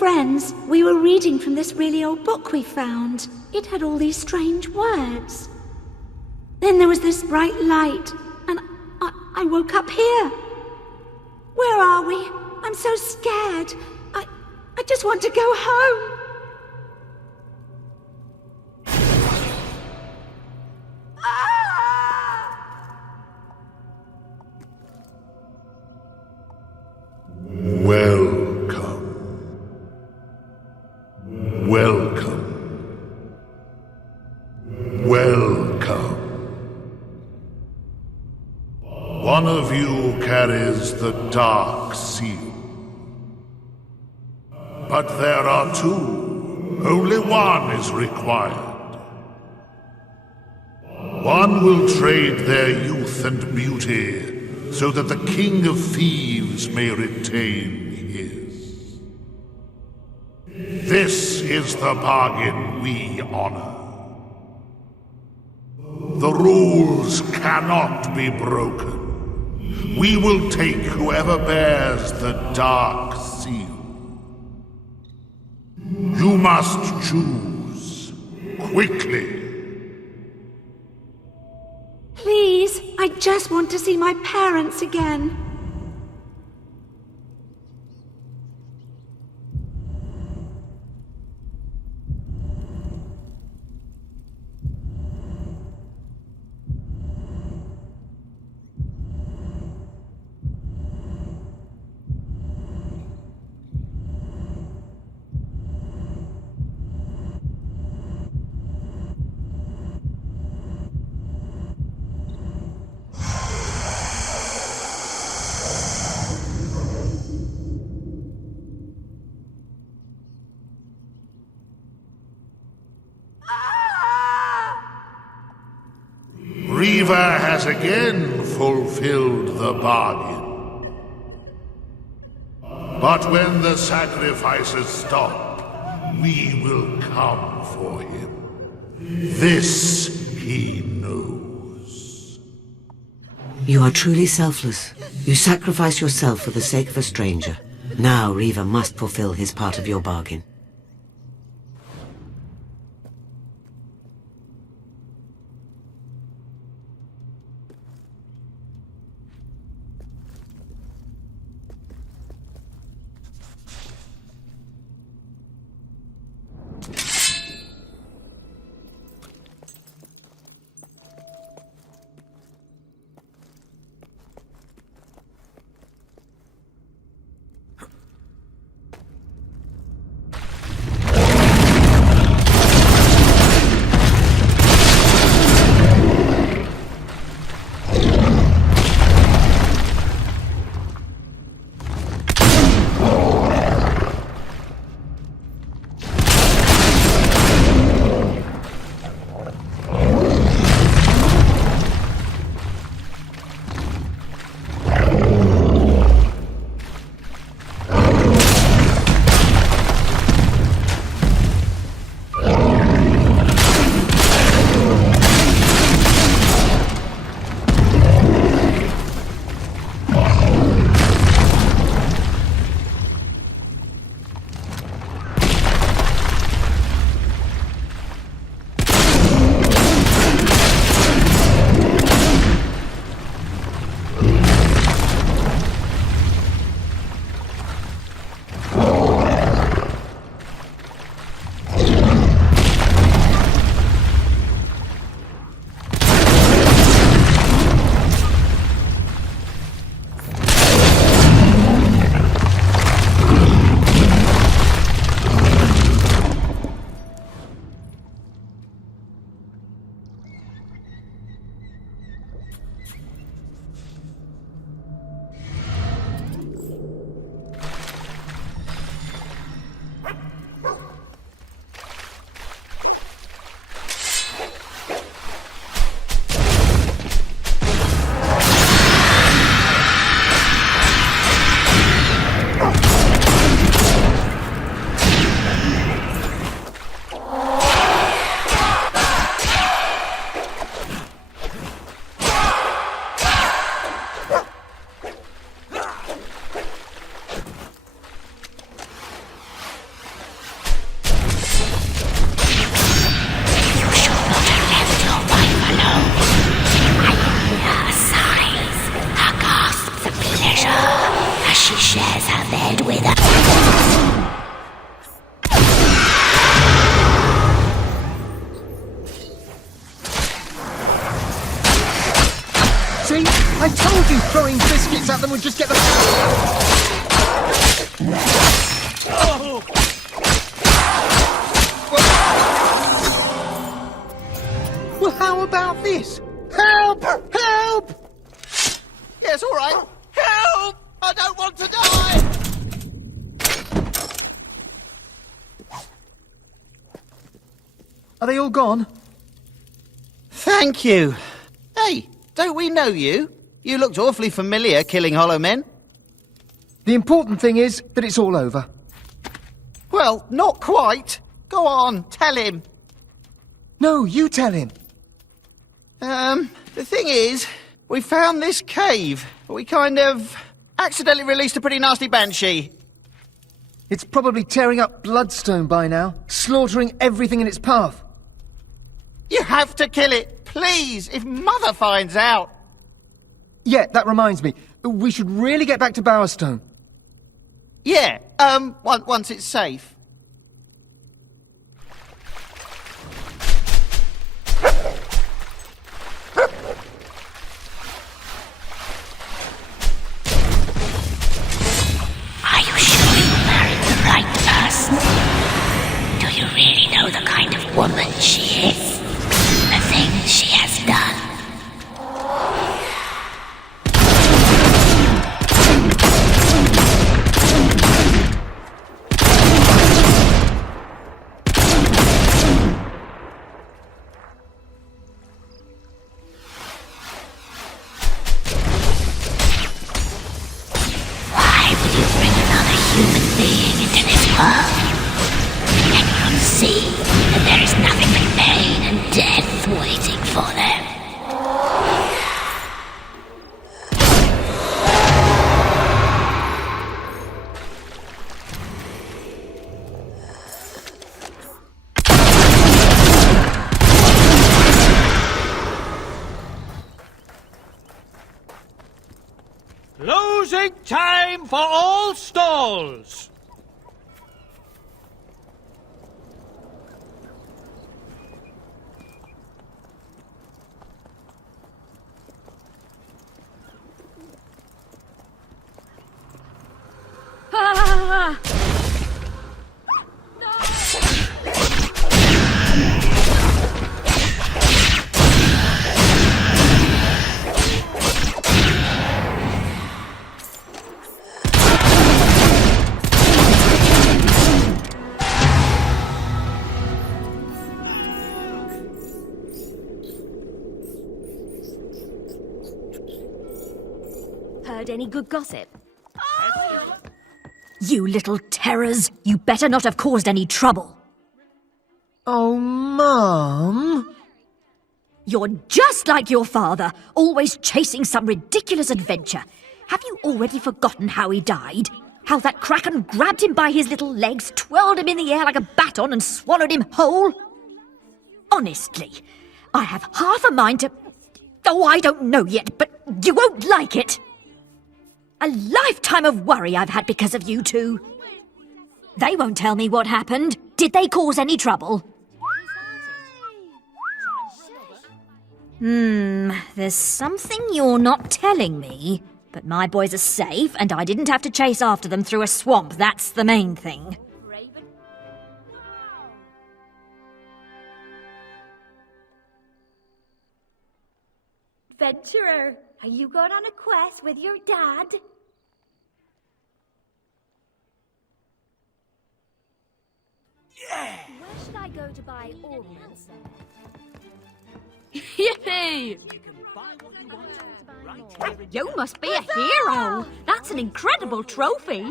friends, we were reading from this really old book we found. It had all these strange words. Then there was this bright light, and I woke up here. Where are we? I'm so scared. I just want to go home. One of you carries the Dark Seal. But there are two. Only one is required. One will trade their youth and beauty so that the King of Thieves may retain his. This is the bargain we honor. The rules cannot be broken. We will take whoever bears the Dark Seal. You must choose quickly. Please, I just want to see my parents again. Riva has again fulfilled the bargain. But when the sacrifices stop, we will come for him. This he knows. You are truly selfless. You sacrifice yourself for the sake of a stranger. Now Riva must fulfill his part of your bargain. I told you throwing biscuits at them would just get them... Well, how about this? Help! Help! right. Help! I don't want to die! Are they all gone? Thank you. Hey, don't we know you? You looked awfully familiar killing Hollow Men. The important thing is that it's all over. Well, not quite. Go on, tell him. No, you tell him. The thing is, we found this cave, but we kind of accidentally released a pretty nasty Banshee. It's probably tearing up Bloodstone by now, slaughtering everything in its path. You have to kill it, please, if Mother finds out. Yeah, that reminds me. We should really get back to Bowerstone. Yeah, once it's safe. Are you sure you married the right person? Do you really know the kind of woman she is? The things she has done? Why would you bring another human being into this world? Can you not see that there is nothing but pain and death waiting for them? Closing time for all stalls! Ah! Heard any good gossip? You little terrors! You better not have caused any trouble. Oh, Mum. You're just like your father, always chasing some ridiculous adventure. Have you already forgotten how he died? How that kraken grabbed him by his little legs, twirled him in the air like a baton and swallowed him whole? Honestly, I have half a mind to... Oh, I don't know yet, but you won't like it. A lifetime of worry I've had because of you two. They won't tell me what happened. Did they cause any trouble? There's something you're not telling me. But my boys are safe, and I didn't have to chase after them through a swamp. That's the main thing. Adventurer, are you going on a quest with your dad? Yeah! Where should I go to buy ornaments? Yippee! You must be a hero! That's an incredible trophy!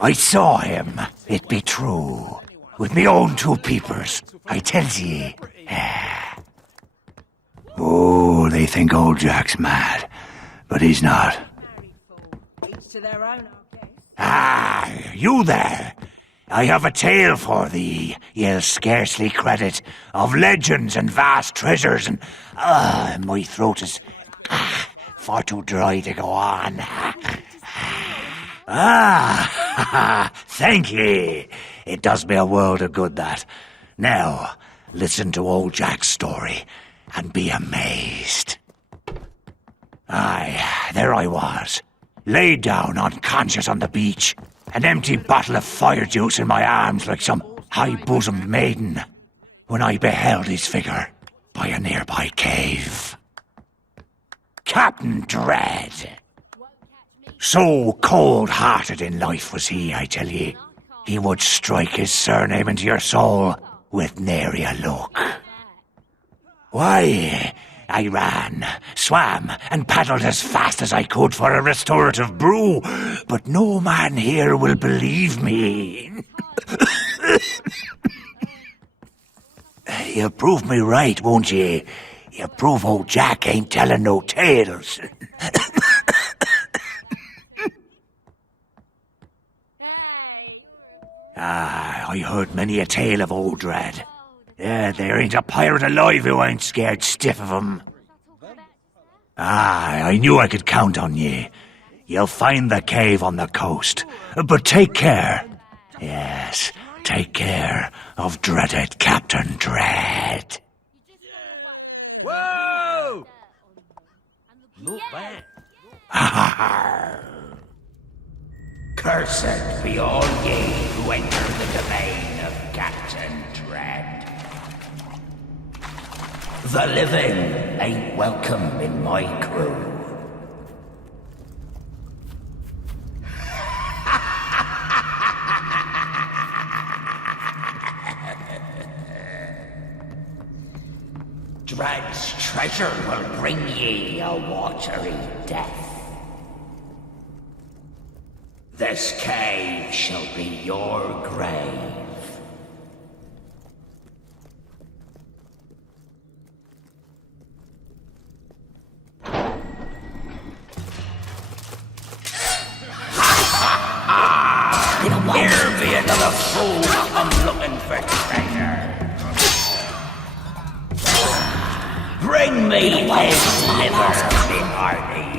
I saw him, it be true. With me own two peepers, I tells ye. Oh, they think old Jack's mad, but he's not. Ah, you there! I have a tale for thee, ye'll scarcely credit, of legends and vast treasures, and my throat is far too dry to go on. Thank ye. It does me a world of good, that. Now, listen to old Jack's story, and be amazed. Aye, there I was, laid down unconscious on the beach, an empty bottle of fire juice in my arms like some high-bosomed maiden, when I beheld his figure by a nearby cave. Captain Dread. So cold-hearted in life was he, I tell ye. He would strike his surname into your soul with nary a look. Why, I ran, swam, and paddled as fast as I could for a restorative brew, but no man here will believe me. You'll prove me right, won't ye? You'll prove old Jack ain't telling no tales. I heard many a tale of old Dread. Yeah, there ain't a pirate alive who ain't scared stiff of him. I knew I could count on ye. You'll find the cave on the coast. But take care. Yes, take care of dreaded Captain Dread. Whoa! Not bad. Cursed be all ye who enter the domain of Captain Dread. The living ain't welcome in my crew. Dread's treasure will bring ye a watery death. This cave shall be your grave. Here be another fool I'm looking for treasure. Bring me his liver, me hearties.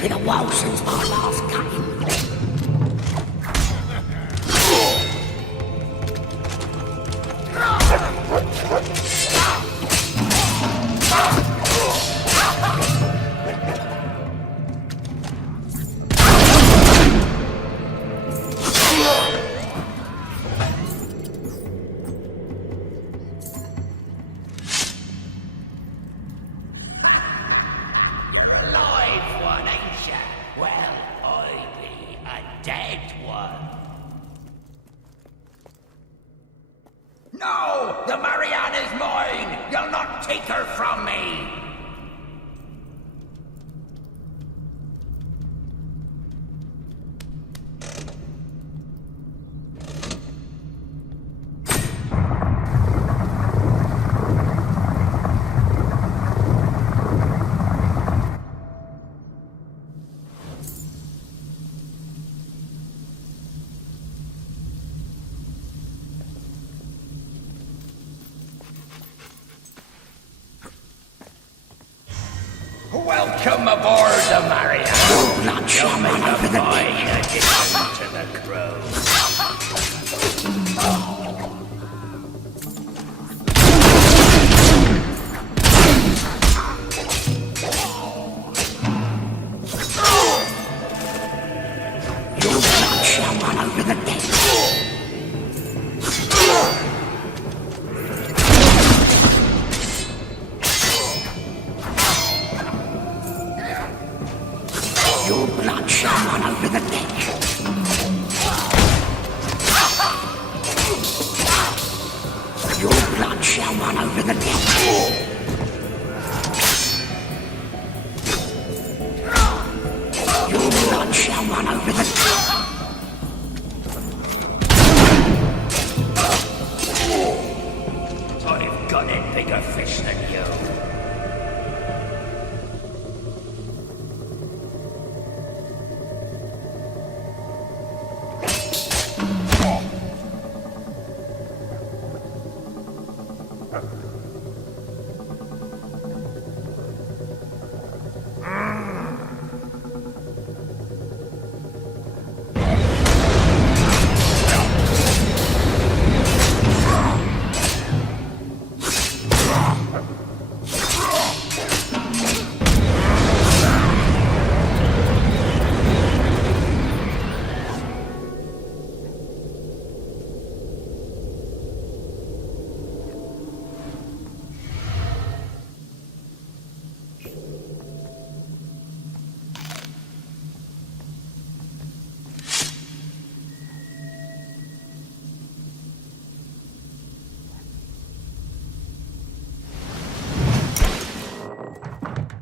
Been a while since our last game. No! The Marianne is mine! You'll not take her from me! Welcome aboard the Marianne. You'll make a fine addition to the crew. Your blood shall run over the deck. Your blood shall run over the deck. Your blood shall run over the deck. Your blood shall run over the deck. I've got a bigger fish than you.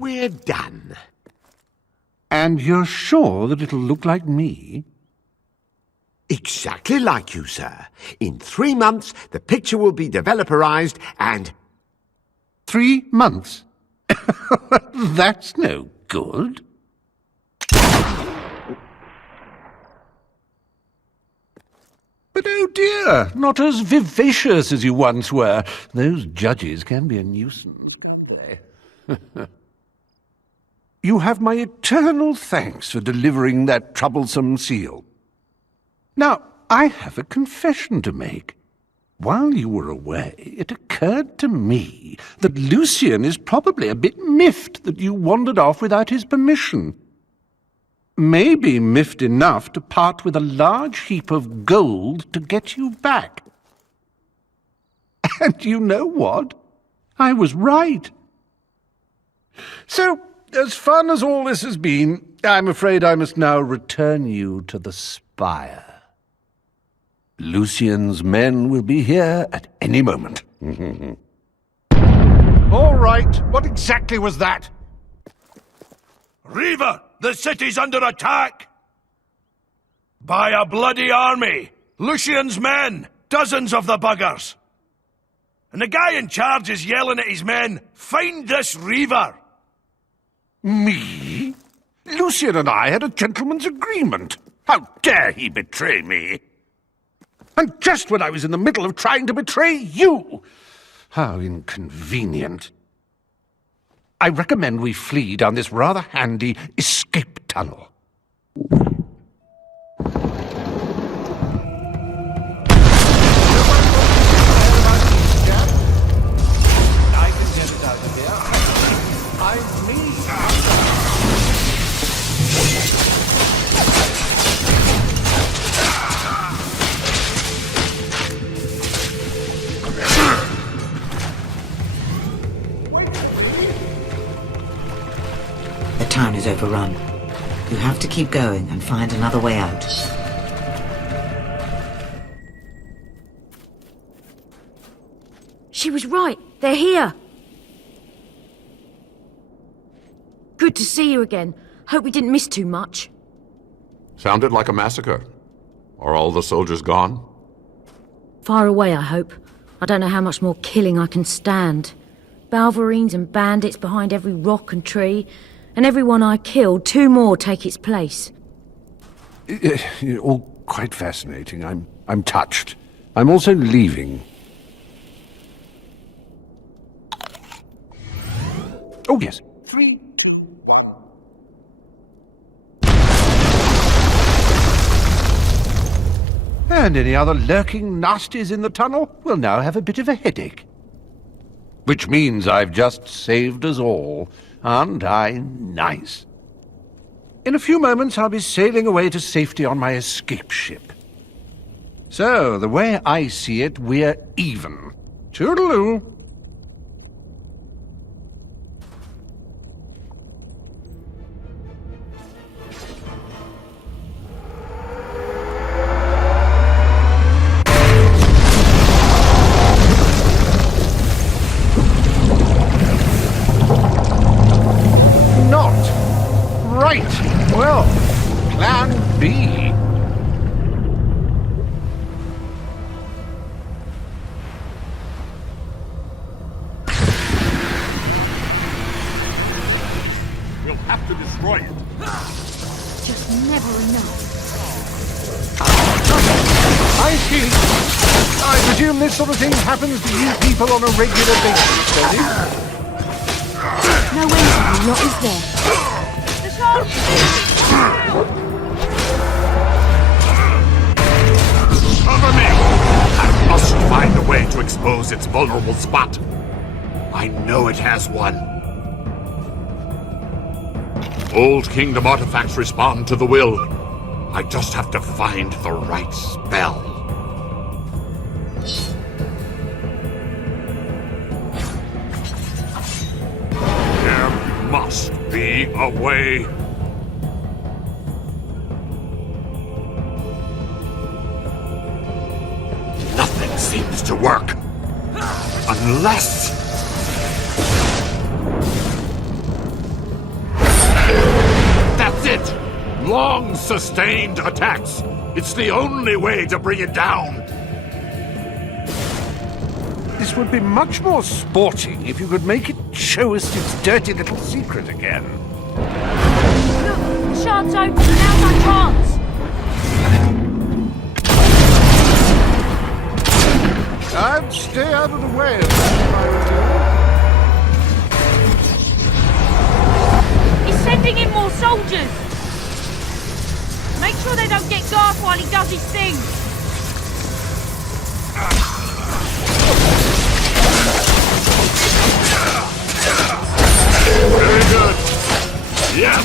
we're done. And you're sure that it'll look like me? Exactly like you, sir. In 3 months, the picture will be developerized and... 3 months? That's no good. But oh dear, not as vivacious as you once were. Those judges can be a nuisance, can't they? You have my eternal thanks for delivering that troublesome seal. Now, I have a confession to make. While you were away, it occurred to me that Lucian is probably a bit miffed that you wandered off without his permission. Maybe miffed enough to part with a large heap of gold to get you back. And you know what? I was right. So, as fun as all this has been, I'm afraid I must now return you to the Spire. Lucian's men will be here at any moment. All right, what exactly was that? Reaver, the city's under attack! By a bloody army! Lucian's men! Dozens of the buggers! And the guy in charge is yelling at his men, "Find this Reaver!" Me? Lucian and I had a gentleman's agreement. How dare he betray me? And just when I was in the middle of trying to betray you! How inconvenient. I recommend we flee down this rather handy escape tunnel. I can get it out of here. The town is overrun. You have to keep going and find another way out. She was right. They're here. Good to see you again. Hope we didn't miss too much. Sounded like a massacre. Are all the soldiers gone? Far away, I hope. I don't know how much more killing I can stand. Balverines and bandits behind every rock and tree, and everyone I killed, 2 more take its place. All quite fascinating. I'm touched. I'm also leaving. Oh, yes. 3, 2, 1. And any other lurking nasties in the tunnel will now have a bit of a headache. Which means I've just saved us all. Aren't I nice? In a few moments I'll be sailing away to safety on my escape ship. So, the way I see it, we're even. Toodaloo. Well, plan B. We'll have to destroy it. Just never enough. I see. I presume this sort of thing happens to you people on a regular basis, does it? No way, not is there? Cover me! I must find a way to expose its vulnerable spot. I know it has one. Old Kingdom artifacts respond to the will. I just have to find the right spell. There must be a way. Nothing seems to work. Unless... long, sustained attacks. It's the only way to bring it down. This would be much more sporting if you could make it show us its dirty little secret again. Look, the shard's open. Now's our chance. I'd stay out of the way of that if I were you. He's sending in more soldiers. Make sure they don't get Garth while he does his thing. Very good. Yes!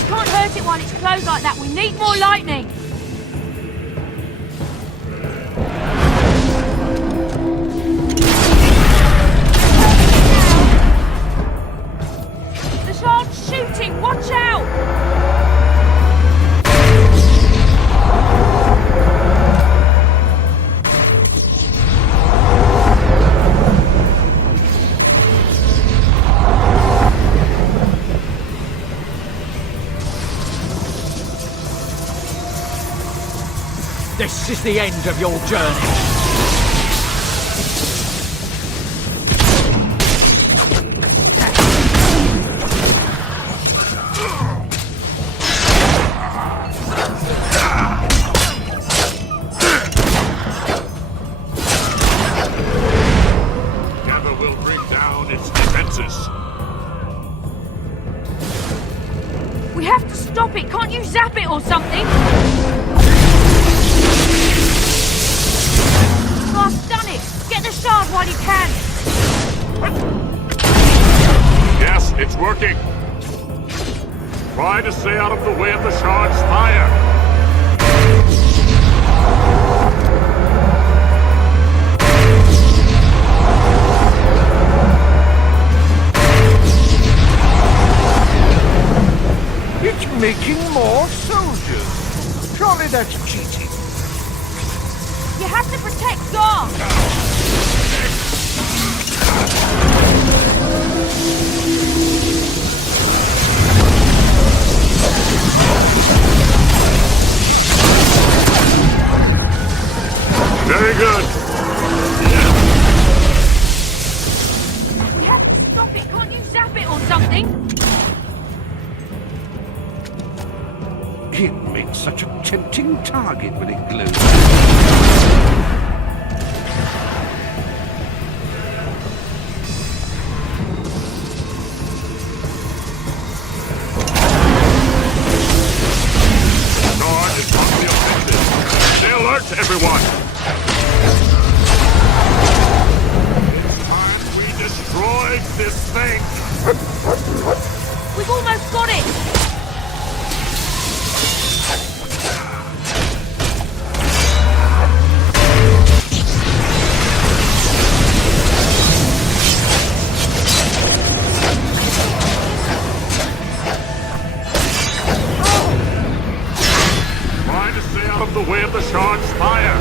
You can't hurt it while it's closed like that. We need more lightning. The shard's shooting. Watch out! This is the end of your journey. Never will bring down its defenses. We have to stop it. Can't you zap it or something? I've done it! Get the shard while you can! Yes, it's working. Try to stay out of the way of the shard's fire. It's making more soldiers. Surely that's cheating. You have to protect Garth! Very good. We have to stop it. Can't you zap it or something? It makes such a tempting target when it glows. Sword is on the offensive. Stay alert, everyone. It's time we destroyed this thing. We've almost got it! The way of the shard's fire.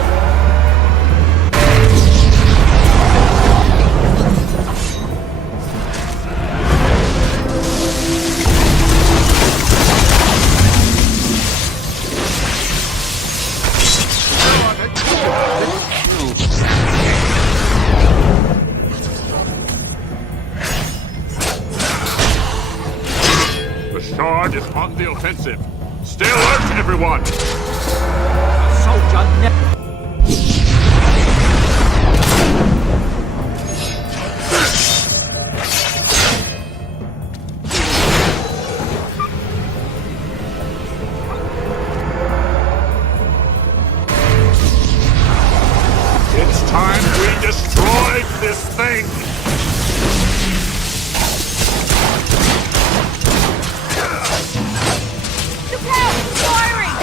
The shard is on the offensive. Stay alert, everyone. Soldier never... It's time we destroyed this thing. Look out! It's firing!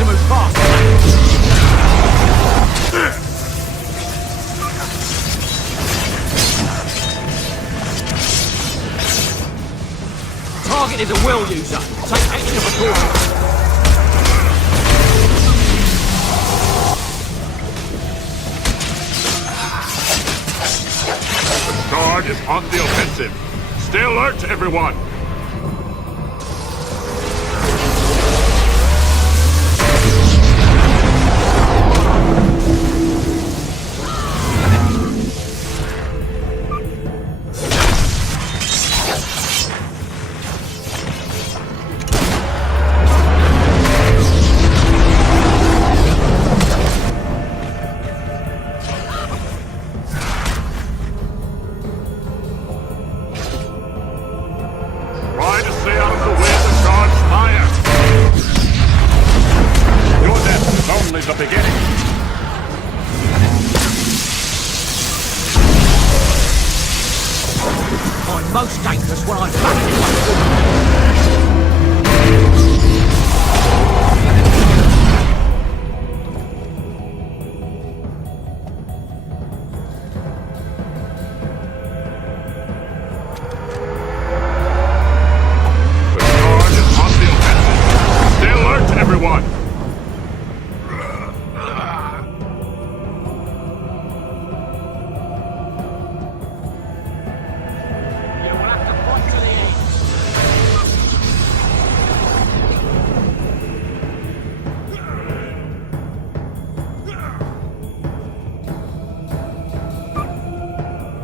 to move fast. Target is a well user. Take extra precautions. The guard is on the offensive. Stay alert, everyone! Most dangerous when I'm back in my form. The guard is on the offensive. Stay alert, everyone!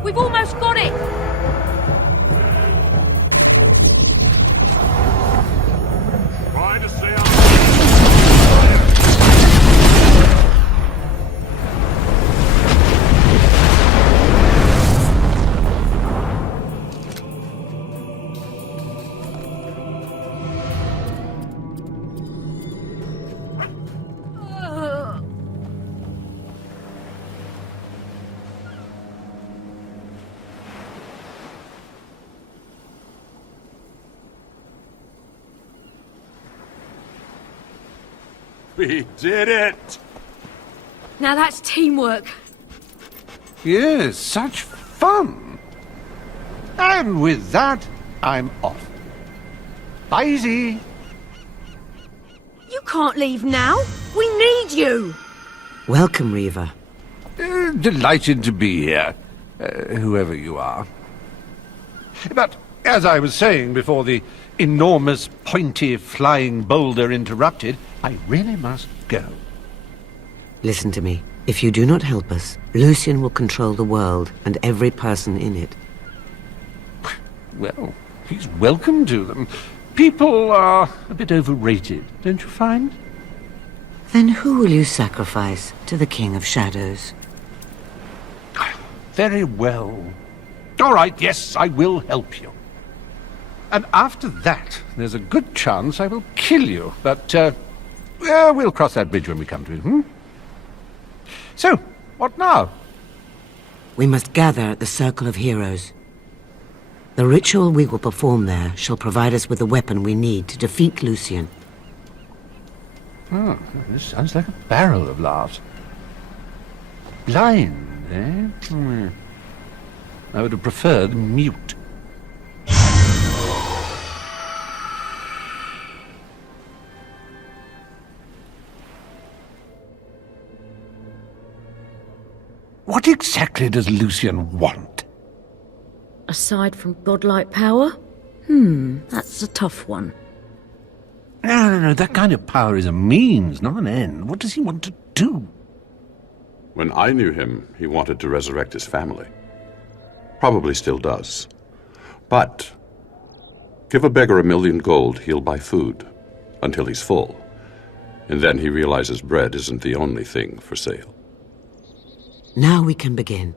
We've almost got it! Try to stay We did it! Now that's teamwork. Yes, such fun! And with that, I'm off. Bye-y. You can't leave now. We need you. Welcome, Reaver. Delighted to be here, whoever you are. But, as I was saying before the enormous, pointy, flying boulder interrupted, I really must go. Listen to me. If you do not help us, Lucian will control the world and every person in it. Well, he's welcome to them. People are a bit overrated, don't you find? Then who will you sacrifice to the King of Shadows? Very well. All right, yes, I will help you. And after that, there's a good chance I will kill you. But, we'll cross that bridge when we come to it, hmm? So, what now? We must gather at the Circle of Heroes. The ritual we will perform there shall provide us with the weapon we need to defeat Lucian. Oh, this sounds like a barrel of laughs. Blind, eh? I would have preferred mute. What exactly does Lucian want? Aside from godlike power? That's a tough one. No, that kind of power is a means, not an end. What does he want to do? When I knew him, he wanted to resurrect his family. Probably still does. But give a beggar 1,000,000 gold, he'll buy food until he's full. And then he realizes bread isn't the only thing for sale. Now we can begin.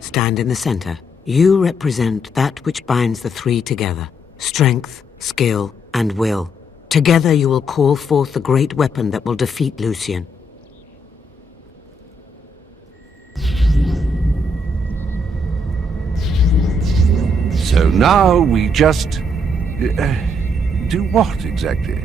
Stand in the center. You represent that which binds the three together. Strength, skill, and will. Together you will call forth the great weapon that will defeat Lucian. So now we just... do what exactly?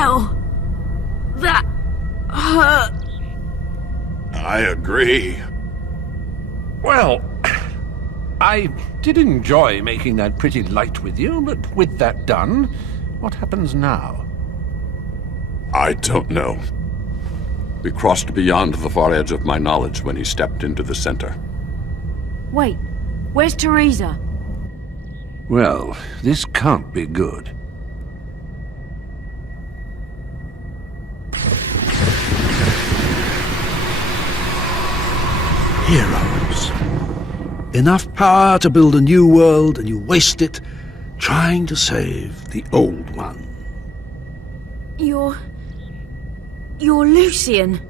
hell! That hurt. I agree. Well, I did enjoy making that pretty light with you, but with that done, what happens now? I don't know. We crossed beyond the far edge of my knowledge when he stepped into the center. Wait, where's Theresa? Well, this can't be good. Heroes. Enough power to build a new world, and you waste it trying to save the old one. You're Lucian.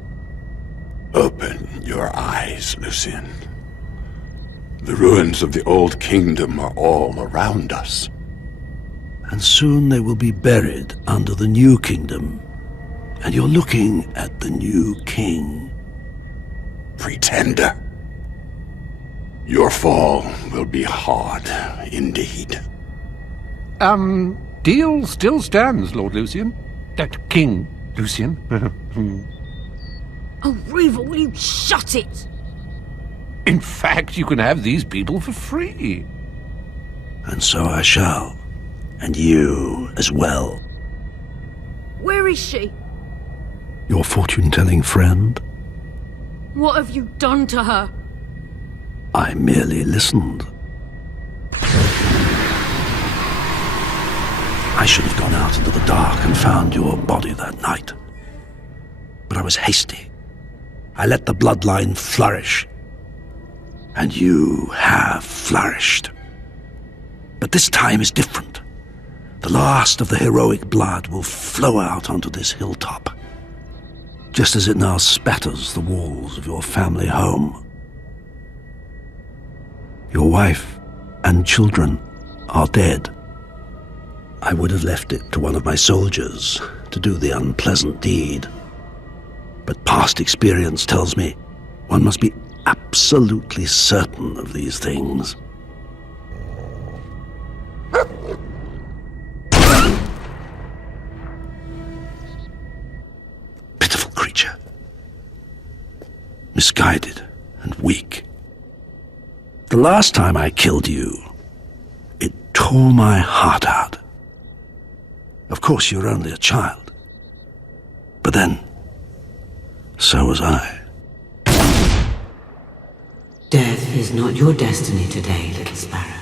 Open your eyes, Lucian. The ruins of the old kingdom are all around us. And soon they will be buried under the new kingdom. And you're looking at the new king. Pretender. Your fall will be hard indeed. Deal still stands, Lord Lucian. King Lucian. Oh, Reaver, will you shut it? In fact, you can have these people for free. And so I shall. And you as well. Where is she? Your fortune-telling friend? What have you done to her? I merely listened. I should have gone out into the dark and found your body that night. But I was hasty. I let the bloodline flourish. And you have flourished. But this time is different. The last of the heroic blood will flow out onto this hilltop, just as it now spatters the walls of your family home. Your wife and children are dead. I would have left it to one of my soldiers to do the unpleasant deed. But past experience tells me one must be absolutely certain of these things. Pitiful creature. Misguided and weak. The last time I killed you, it tore my heart out. Of course, you're only a child. But then, so was I. Death is not your destiny today, little sparrow.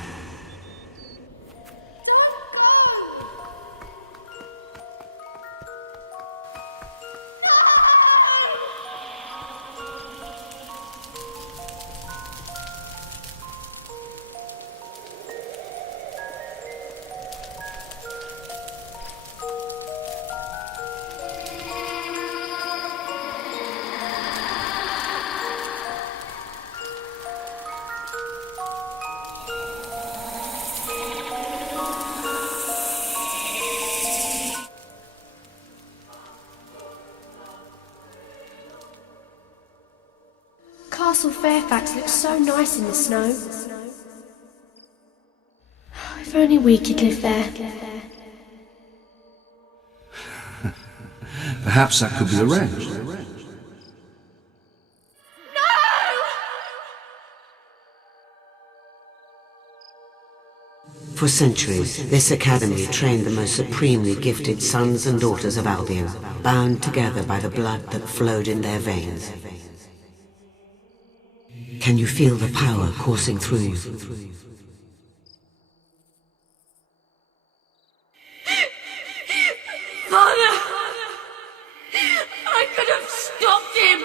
Castle Fairfax looks so nice in the snow. If only we could live there. Perhaps that could be arranged. For centuries, this academy trained the most supremely gifted sons and daughters of Albion, bound together by the blood that flowed in their veins. Can you feel the power coursing through you? Father! I could have stopped him!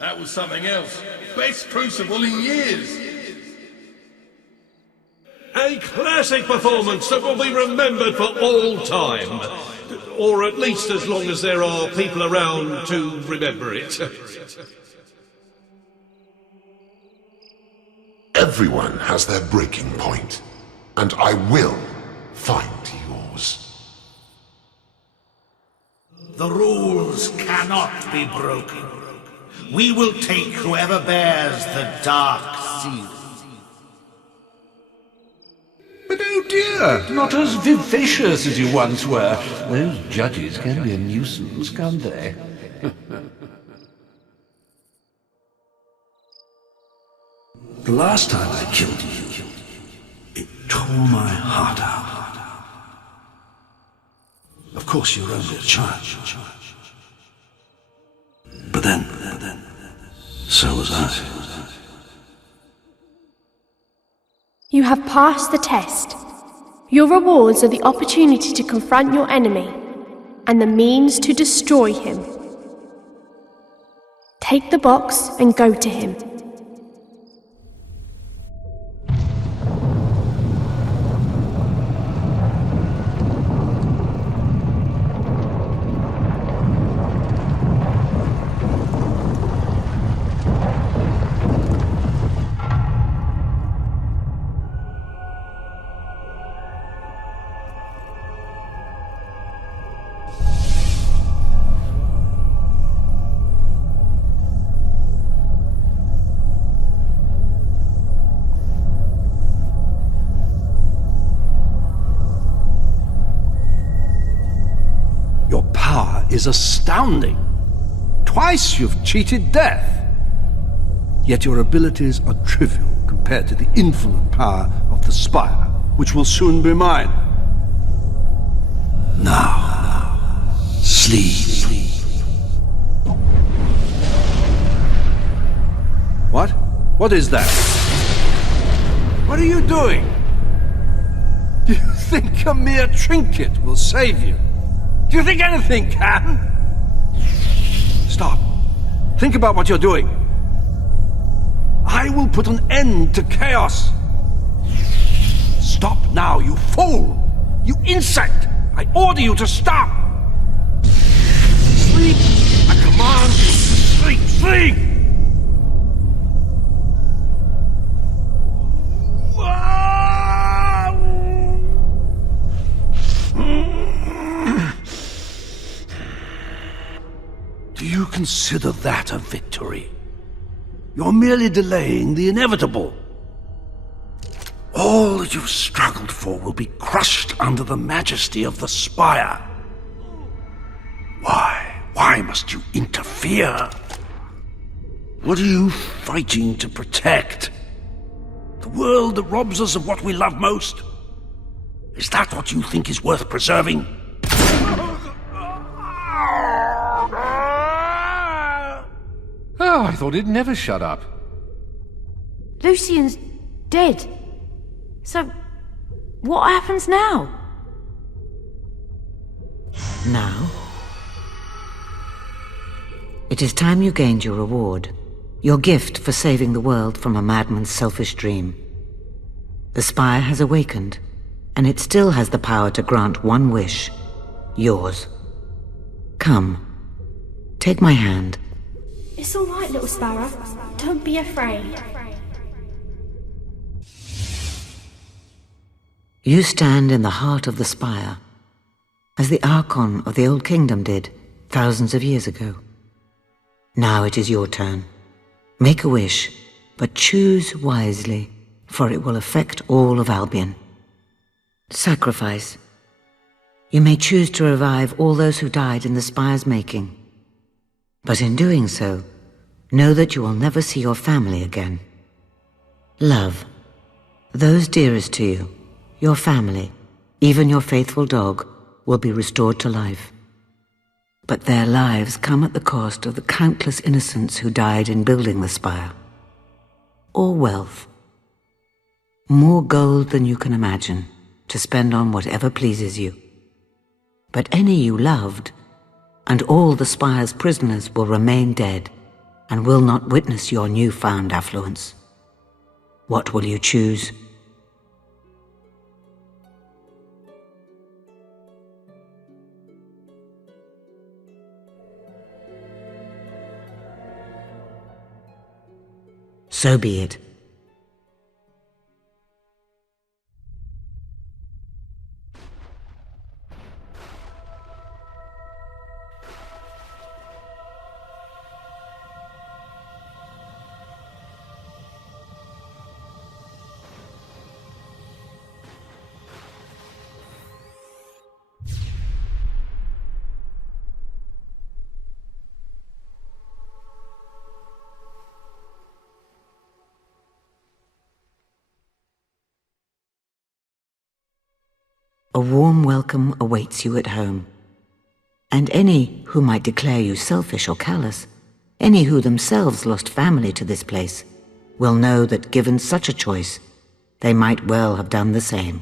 That was something else. Best crucible in years. A classic performance that will be remembered for all time. Or at least as long as there are people around to remember it. Everyone has their breaking point, and I will find yours. The rules cannot be broken. We will take whoever bears the dark seal. But oh dear, not as vivacious as you once were. Those judges can be a nuisance, can't they? The last time I killed you, it tore my heart out. Of course, you're only a child. But then, so was I. You have passed the test. Your rewards are the opportunity to confront your enemy, and the means to destroy him. Take the box and go to him. Is astounding. Twice you've cheated death. Yet your abilities are trivial compared to the infinite power of the Spire, which will soon be mine. Now, sleep. What? What is that? What are you doing? Do you think a mere trinket will save you? Do you think anything can? Stop. Think about what you're doing. I will put an end to chaos. Stop now, you fool! You insect! I order you to stop! Sleep! I command you! Sleep! Sleep! Do you consider that a victory? You're merely delaying the inevitable. All that you've struggled for will be crushed under the majesty of the Spire. Why? Why must you interfere? What are you fighting to protect? The world that robs us of what we love most? Is that what you think is worth preserving? Oh, I thought he'd never shut up. Lucian's dead. So, what happens now? Now? It is time you gained your reward. Your gift for saving the world from a madman's selfish dream. The Spire has awakened, and it still has the power to grant one wish. Yours. Come. Take my hand. It's all right, little sparrow. Don't be afraid. You stand in the heart of the Spire, as the Archon of the Old Kingdom did thousands of years ago. Now it is your turn. Make a wish, but choose wisely, for it will affect all of Albion. Sacrifice. You may choose to revive all those who died in the Spire's making. But in doing so, know that you will never see your family again. Love. Those dearest to you, your family, even your faithful dog, will be restored to life. But their lives come at the cost of the countless innocents who died in building the Spire. Or wealth. More gold than you can imagine, to spend on whatever pleases you. But any you loved, and all the Spire's prisoners will remain dead, and will not witness your newfound affluence. What will you choose? So be it. A warm welcome awaits you at home. And any who might declare you selfish or callous, any who themselves lost family to this place, will know that given such a choice, they might well have done the same.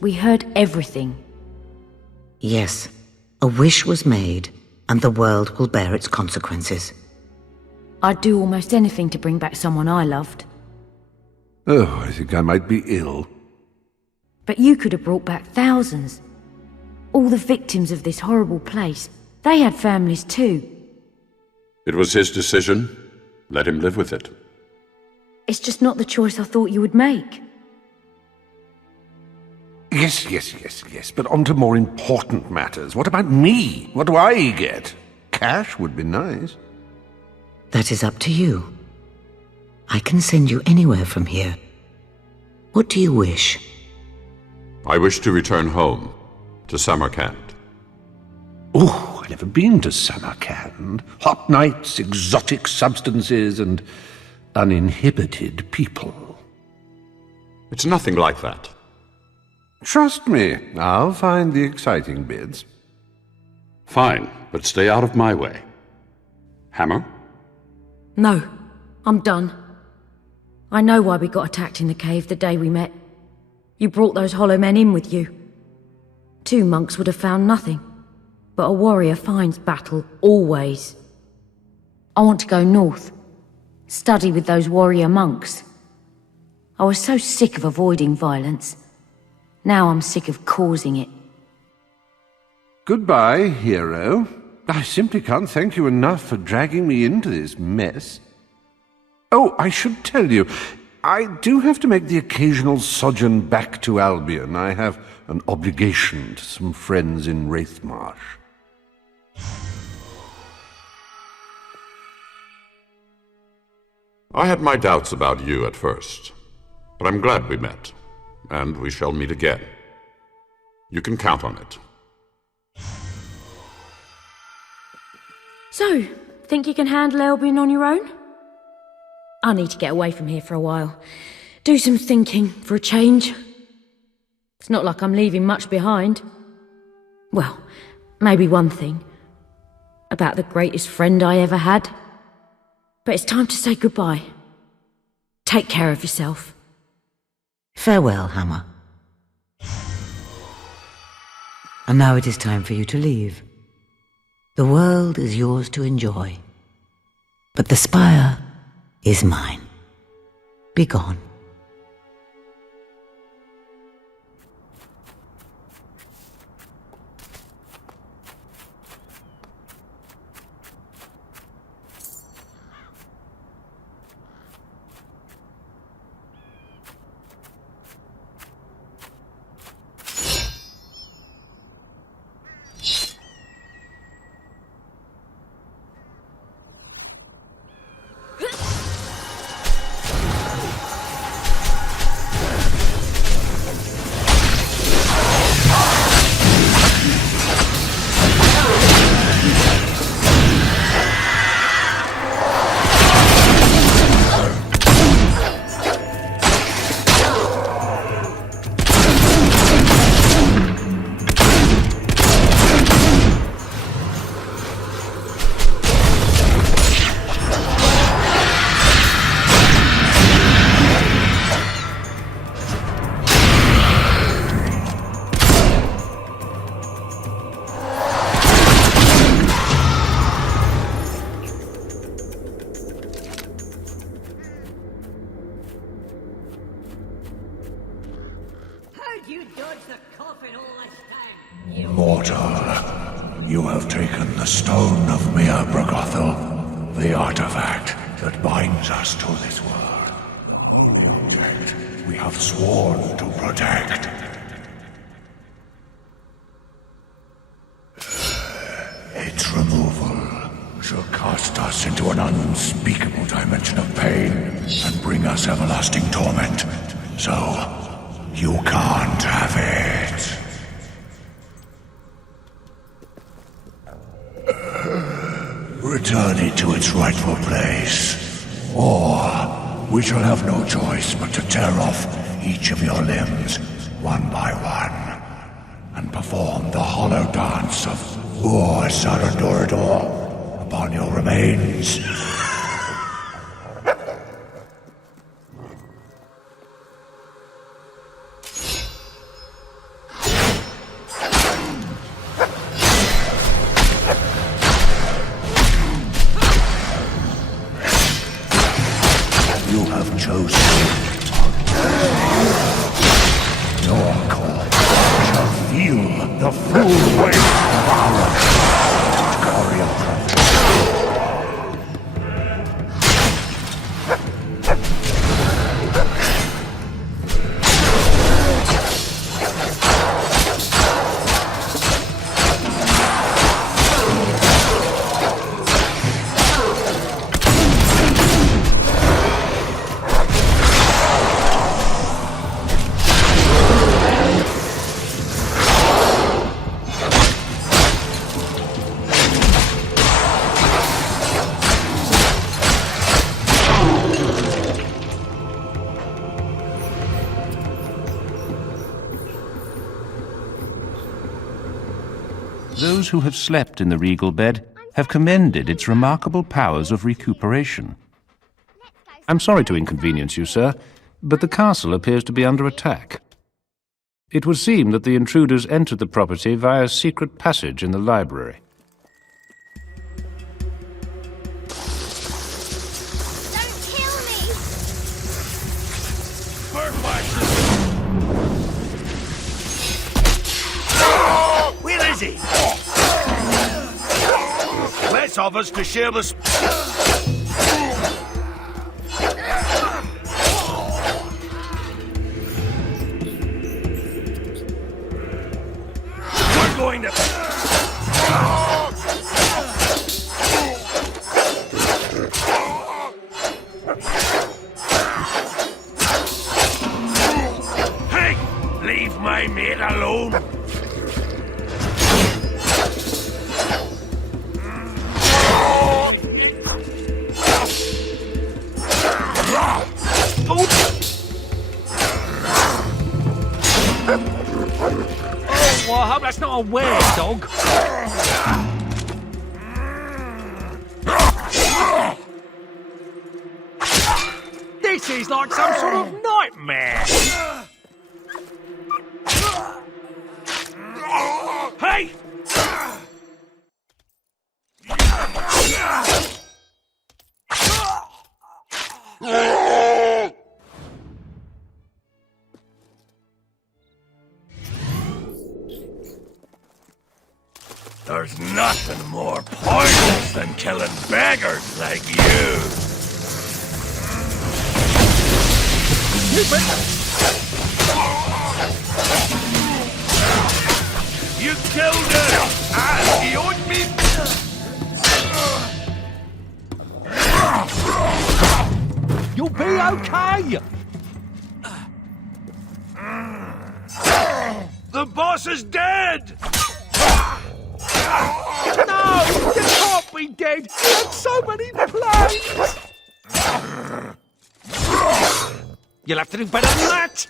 We heard everything. Yes, a wish was made, and the world will bear its consequences. I'd do almost anything to bring back someone I loved. Oh, I think I might be ill. But you could have brought back thousands. All the victims of this horrible place, they had families too. It was his decision. Let him live with it. It's just not the choice I thought you would make. Yes, but on to more important matters. What about me? What do I get? Cash would be nice. That is up to you. I can send you anywhere from here. What do you wish? I wish to return home, to Samarkand. Oh, I've never been to Samarkand. Hot nights, exotic substances, and uninhibited people. It's nothing like that. Trust me, I'll find the exciting bits. Fine, but stay out of my way. Hammer? No, I'm done. I know why we got attacked in the cave the day we met. You brought those hollow men in with you. 2 monks would have found nothing, but a warrior finds battle, always. I want to go north, study with those warrior monks. I was so sick of avoiding violence. Now I'm sick of causing it. Goodbye, hero. I simply can't thank you enough for dragging me into this mess. Oh, I should tell you, I do have to make the occasional sojourn back to Albion. I have an obligation to some friends in Wraithmarsh. I had my doubts about you at first, but I'm glad we met, and we shall meet again. You can count on it. So, think you can handle Albion on your own? I need to get away from here for a while. Do some thinking for a change. It's not like I'm leaving much behind. Well, maybe one thing. About the greatest friend I ever had. But it's time to say goodbye. Take care of yourself. Farewell, Hammer. And now it is time for you to leave. The world is yours to enjoy. But the Spire is mine. Be gone. Mortal, you have taken the stone of Mir Bragothel, the artifact that binds us to this world. The only object we have sworn to protect. Its removal shall cast us into an unspeakable dimension of pain and bring us everlasting torment. So, you can't have it. Return it to its rightful place, or we shall have no choice but to tear off each of your limbs, one by one, and perform the hollow dance of Ur Saradorador upon your remains. You have chosen your call shall feel the full weight of our choreography. Those who have slept in the regal bed have commended its remarkable powers of recuperation. I'm sorry to inconvenience you, sir, but the castle appears to be under attack. It would seem that the intruders entered the property via a secret passage in the library. Where is he? Less of us to share the We're going to... Hey! Leave my mate alone! Oh, well, I hope that's not a weird dog. This is like some sort of nightmare. Hey! There's nothing more pointless than killing beggars like you. You killed him! And he owed me... You'll be okay! The boss is dead! No! You can't be dead! He had so many plans! You'll have to do better than that!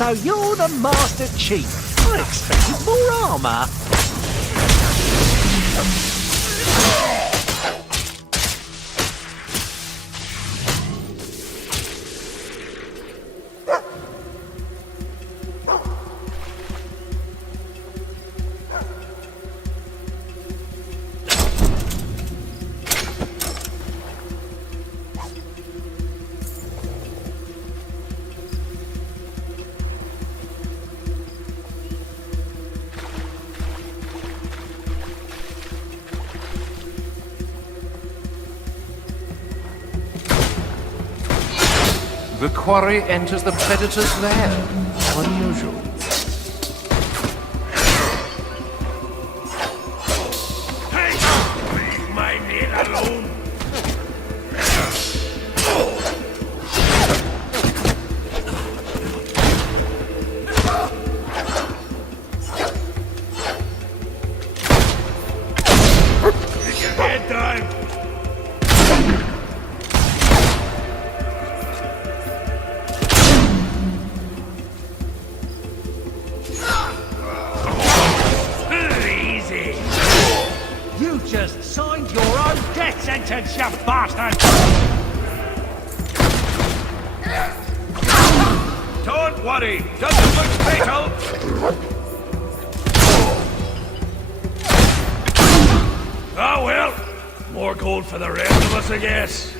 So you're the Master Chief. I expected more armor. The quarry enters the predator's lair. Unusual. Hey! Leave my man alone! Get your head down! Just signed your own death sentence, you bastard! Don't worry, doesn't look fatal! Ah well, more gold for the rest of us, I guess.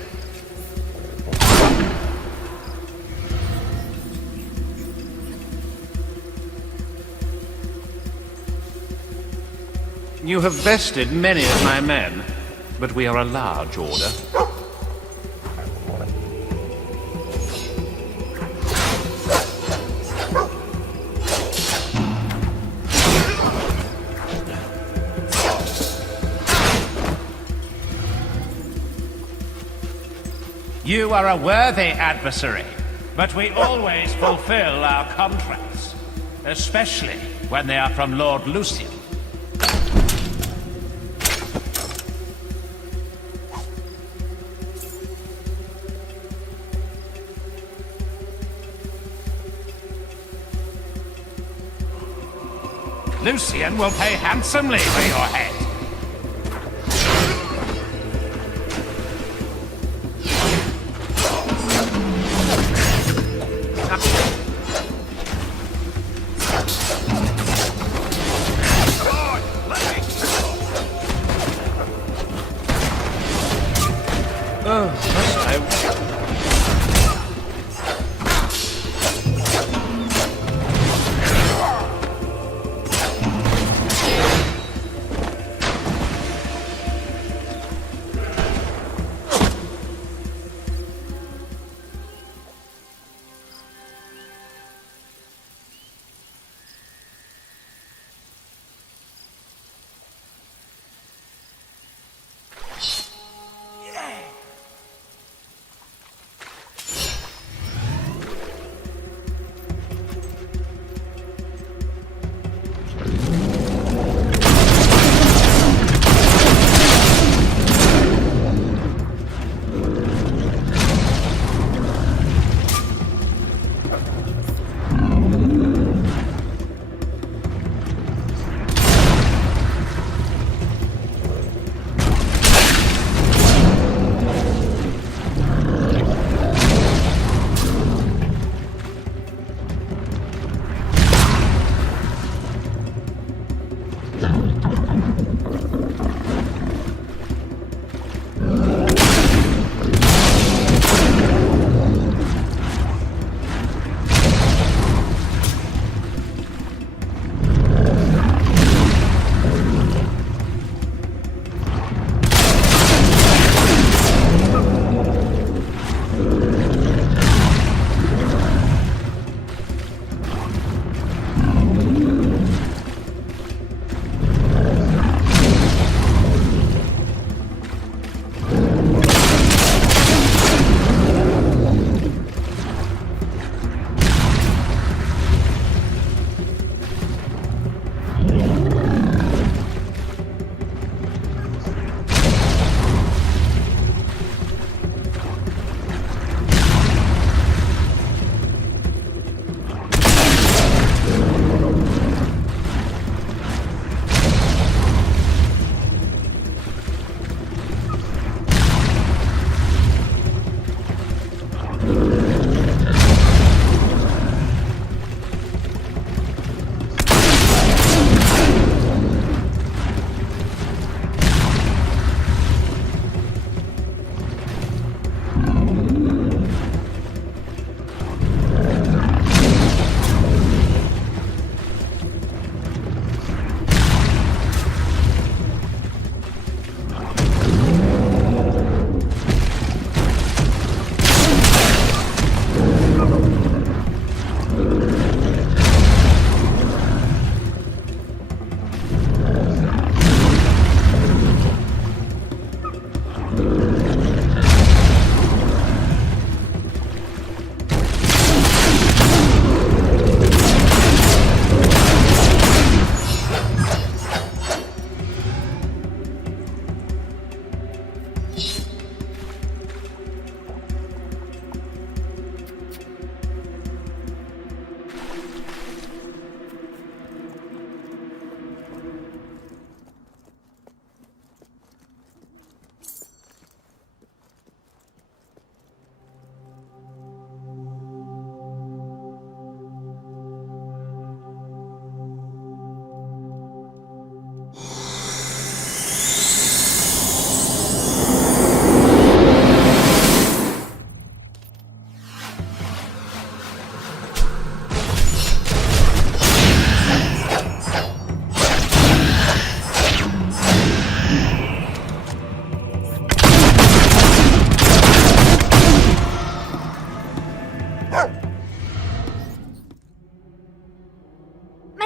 You have bested many of my men, but we are a large order. You are a worthy adversary, but we always fulfill our contracts, especially when they are from Lord Lucian. Lucian will pay handsomely for your head.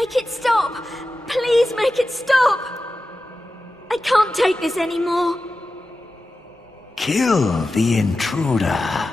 Make it stop! Please make it stop! I can't take this anymore. Kill the intruder.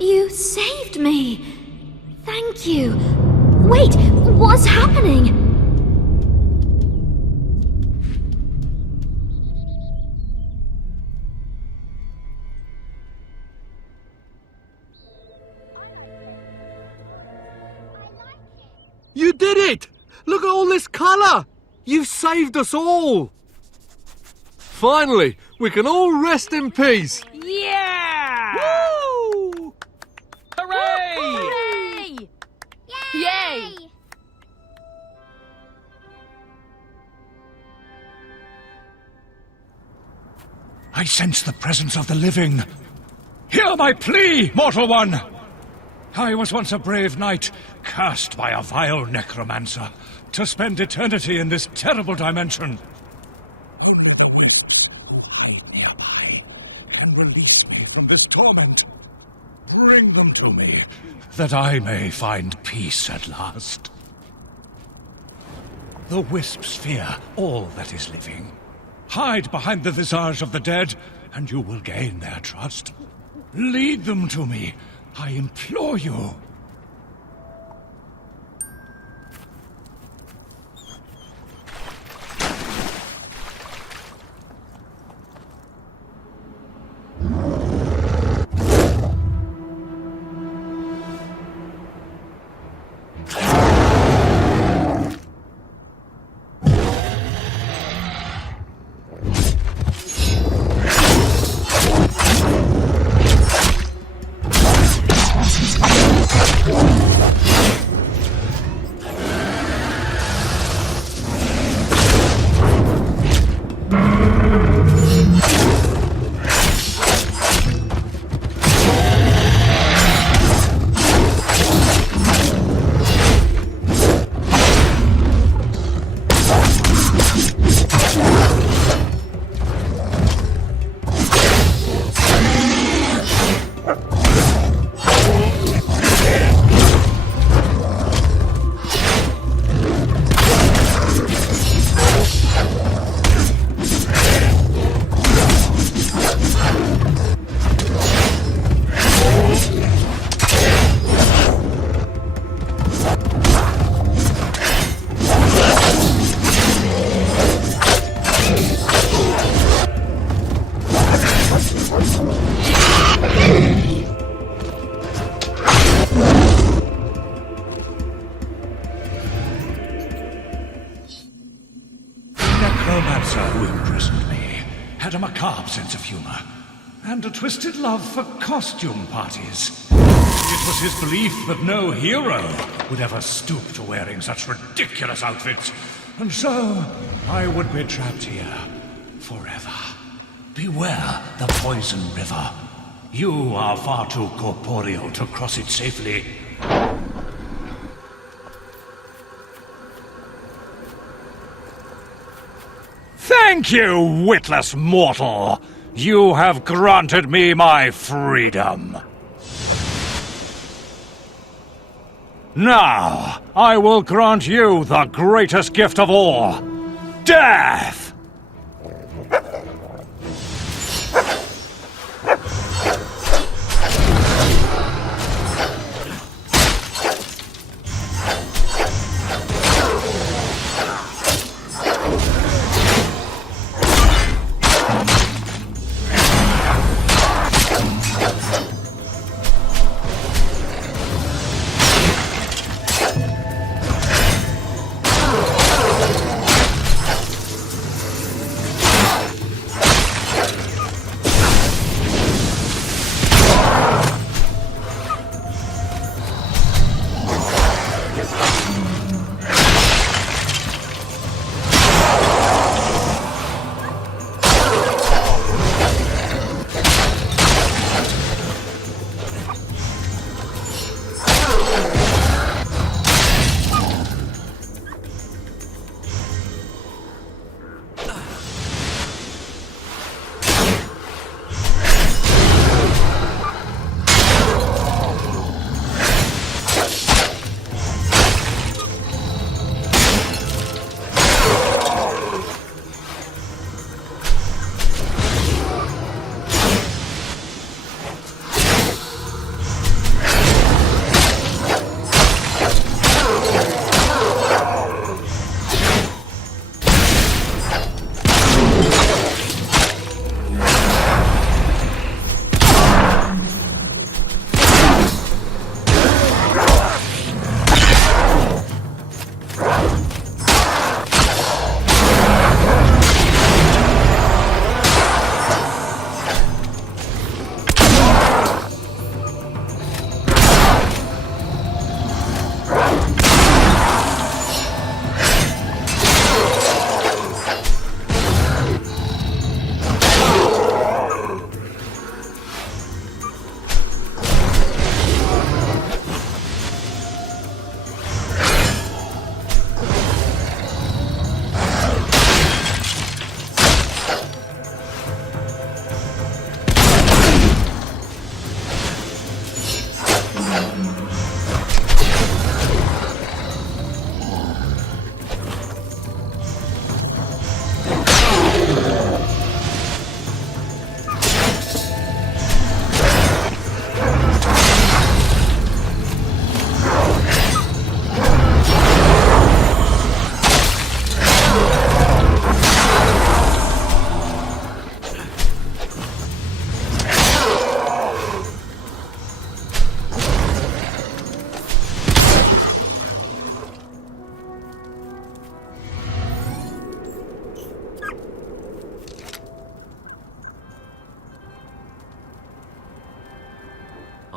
You saved me. Thank you. Wait, what's happening? You did it! Look at all this colour! You've saved us all! Finally, we can all rest in peace! Yeah! Woo! Hooray! Hooray! Yay! I sense the presence of the living. Hear my plea, mortal one! I was once a brave knight, cursed by a vile necromancer, to spend eternity in this terrible dimension. Who hide nearby can release me from this torment. Bring them to me, that I may find peace at last. The wisps fear all that is living. Hide behind the visage of the dead, and you will gain their trust. Lead them to me, I implore you. Sense of humor, and a twisted love for costume parties. It was his belief that no hero would ever stoop to wearing such ridiculous outfits, and so I would be trapped here forever. Beware the poison river. You are far too corporeal to cross it safely. Thank you, witless mortal! You have granted me my freedom. Now, I will grant you the greatest gift of all, death!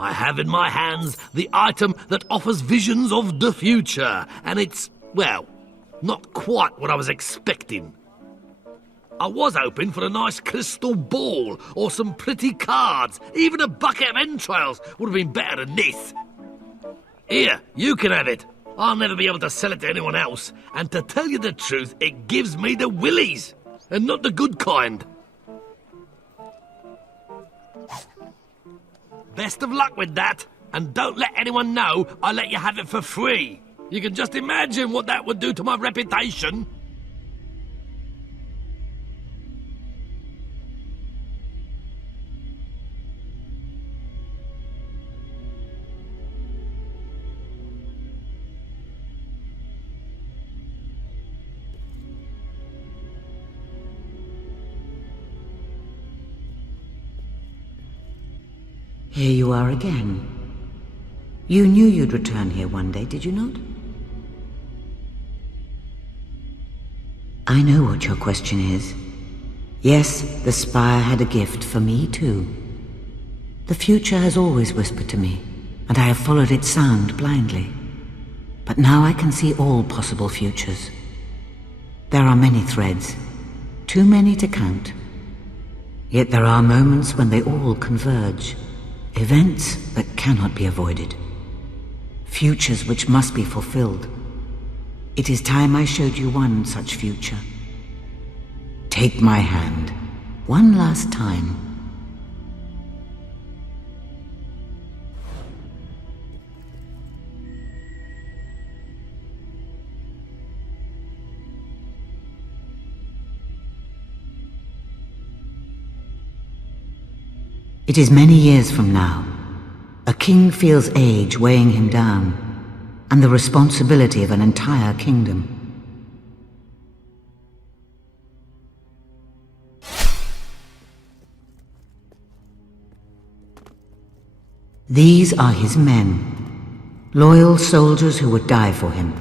I have in my hands the item that offers visions of the future, and it's, well, not quite what I was expecting. I was hoping for a nice crystal ball, or some pretty cards. Even a bucket of entrails would have been better than this. Here, you can have it. I'll never be able to sell it to anyone else, and to tell you the truth, it gives me the willies, and not the good kind. Best of luck with that, and don't let anyone know I let you have it for free. You can just imagine what that would do to my reputation. Here you are again. You knew you'd return here one day, did you not? I know what your question is. Yes, the Spire had a gift for me too. The future has always whispered to me, and I have followed its sound blindly. But now I can see all possible futures. There are many threads, too many to count. Yet there are moments when they all converge. Events that cannot be avoided. Futures which must be fulfilled. It is time I showed you one such future. Take my hand, one last time. It is many years from now. A king feels age weighing him down, and the responsibility of an entire kingdom. These are his men, loyal soldiers who would die for him.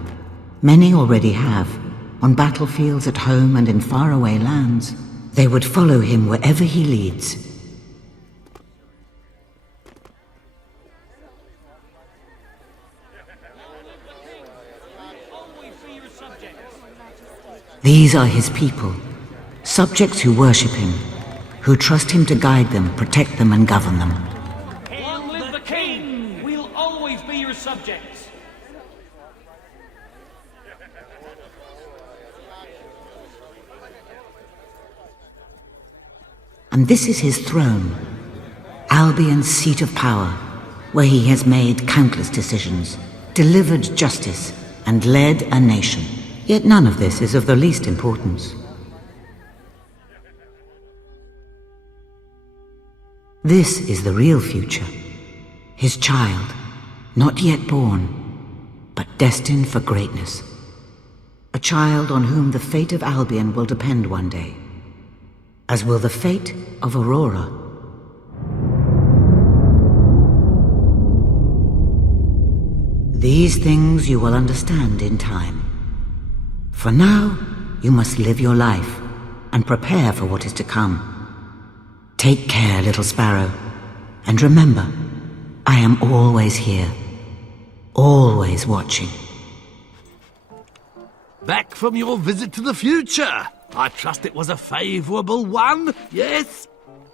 Many already have, on battlefields at home and in faraway lands. They would follow him wherever he leads. These are his people, subjects who worship him, who trust him to guide them, protect them, and govern them. Long live the king! We'll always be your subjects. And this is his throne, Albion's seat of power, where he has made countless decisions, delivered justice, and led a nation. Yet none of this is of the least importance. This is the real future. His child, not yet born, but destined for greatness. A child on whom the fate of Albion will depend one day, as will the fate of Aurora. These things you will understand in time. For now, you must live your life and prepare for what is to come. Take care, little sparrow, and remember, I am always here, always watching. Back from your visit to the future. I trust it was a favourable one, yes?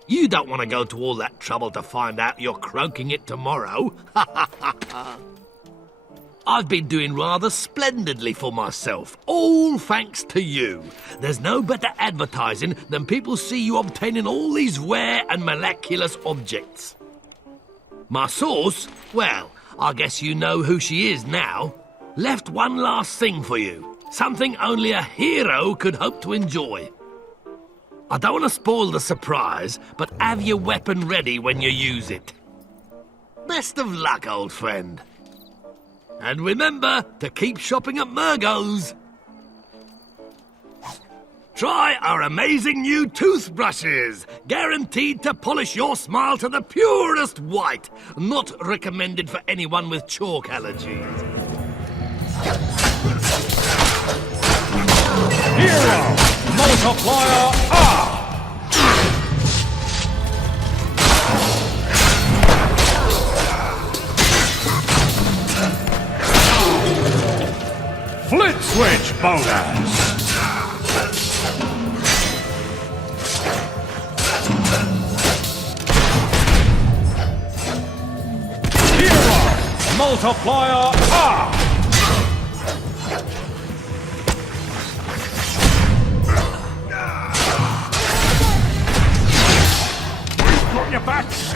You don't want to go to all that trouble to find out you're croaking it tomorrow. I've been doing rather splendidly for myself, all thanks to you. There's no better advertising than people see you obtaining all these rare and miraculous objects. My source, well, I guess you know who she is now, left one last thing for you, something only a hero could hope to enjoy. I don't want to spoil the surprise, but have your weapon ready when you use it. Best of luck, old friend. And remember to keep shopping at Murgo's. Try our amazing new toothbrushes, guaranteed to polish your smile to the purest white. Not recommended for anyone with chalk allergies. Hero! Multiplier up! Flit switch bonus! Hero multiplier up! We've got your backs!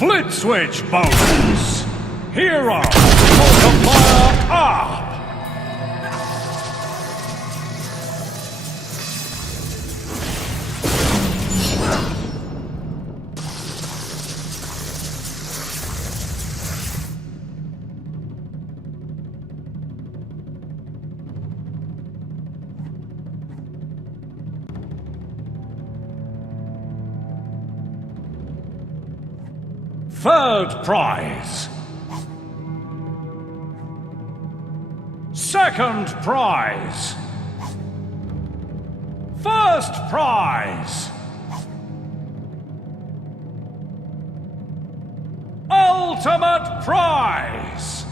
Flit switch bonus! Hero multiplier up! Third prize. Second prize. First prize. Ultimate prize.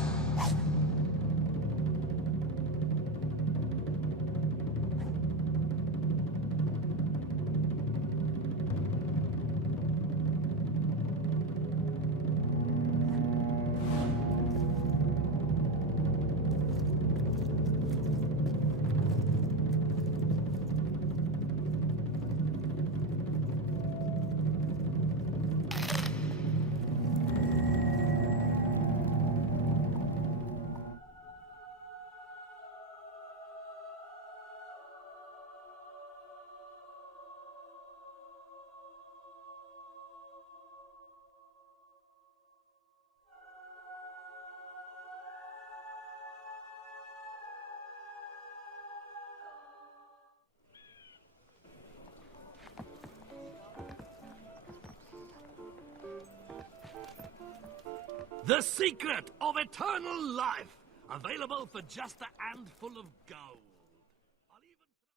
The secret of eternal life, available for just a handful of gold.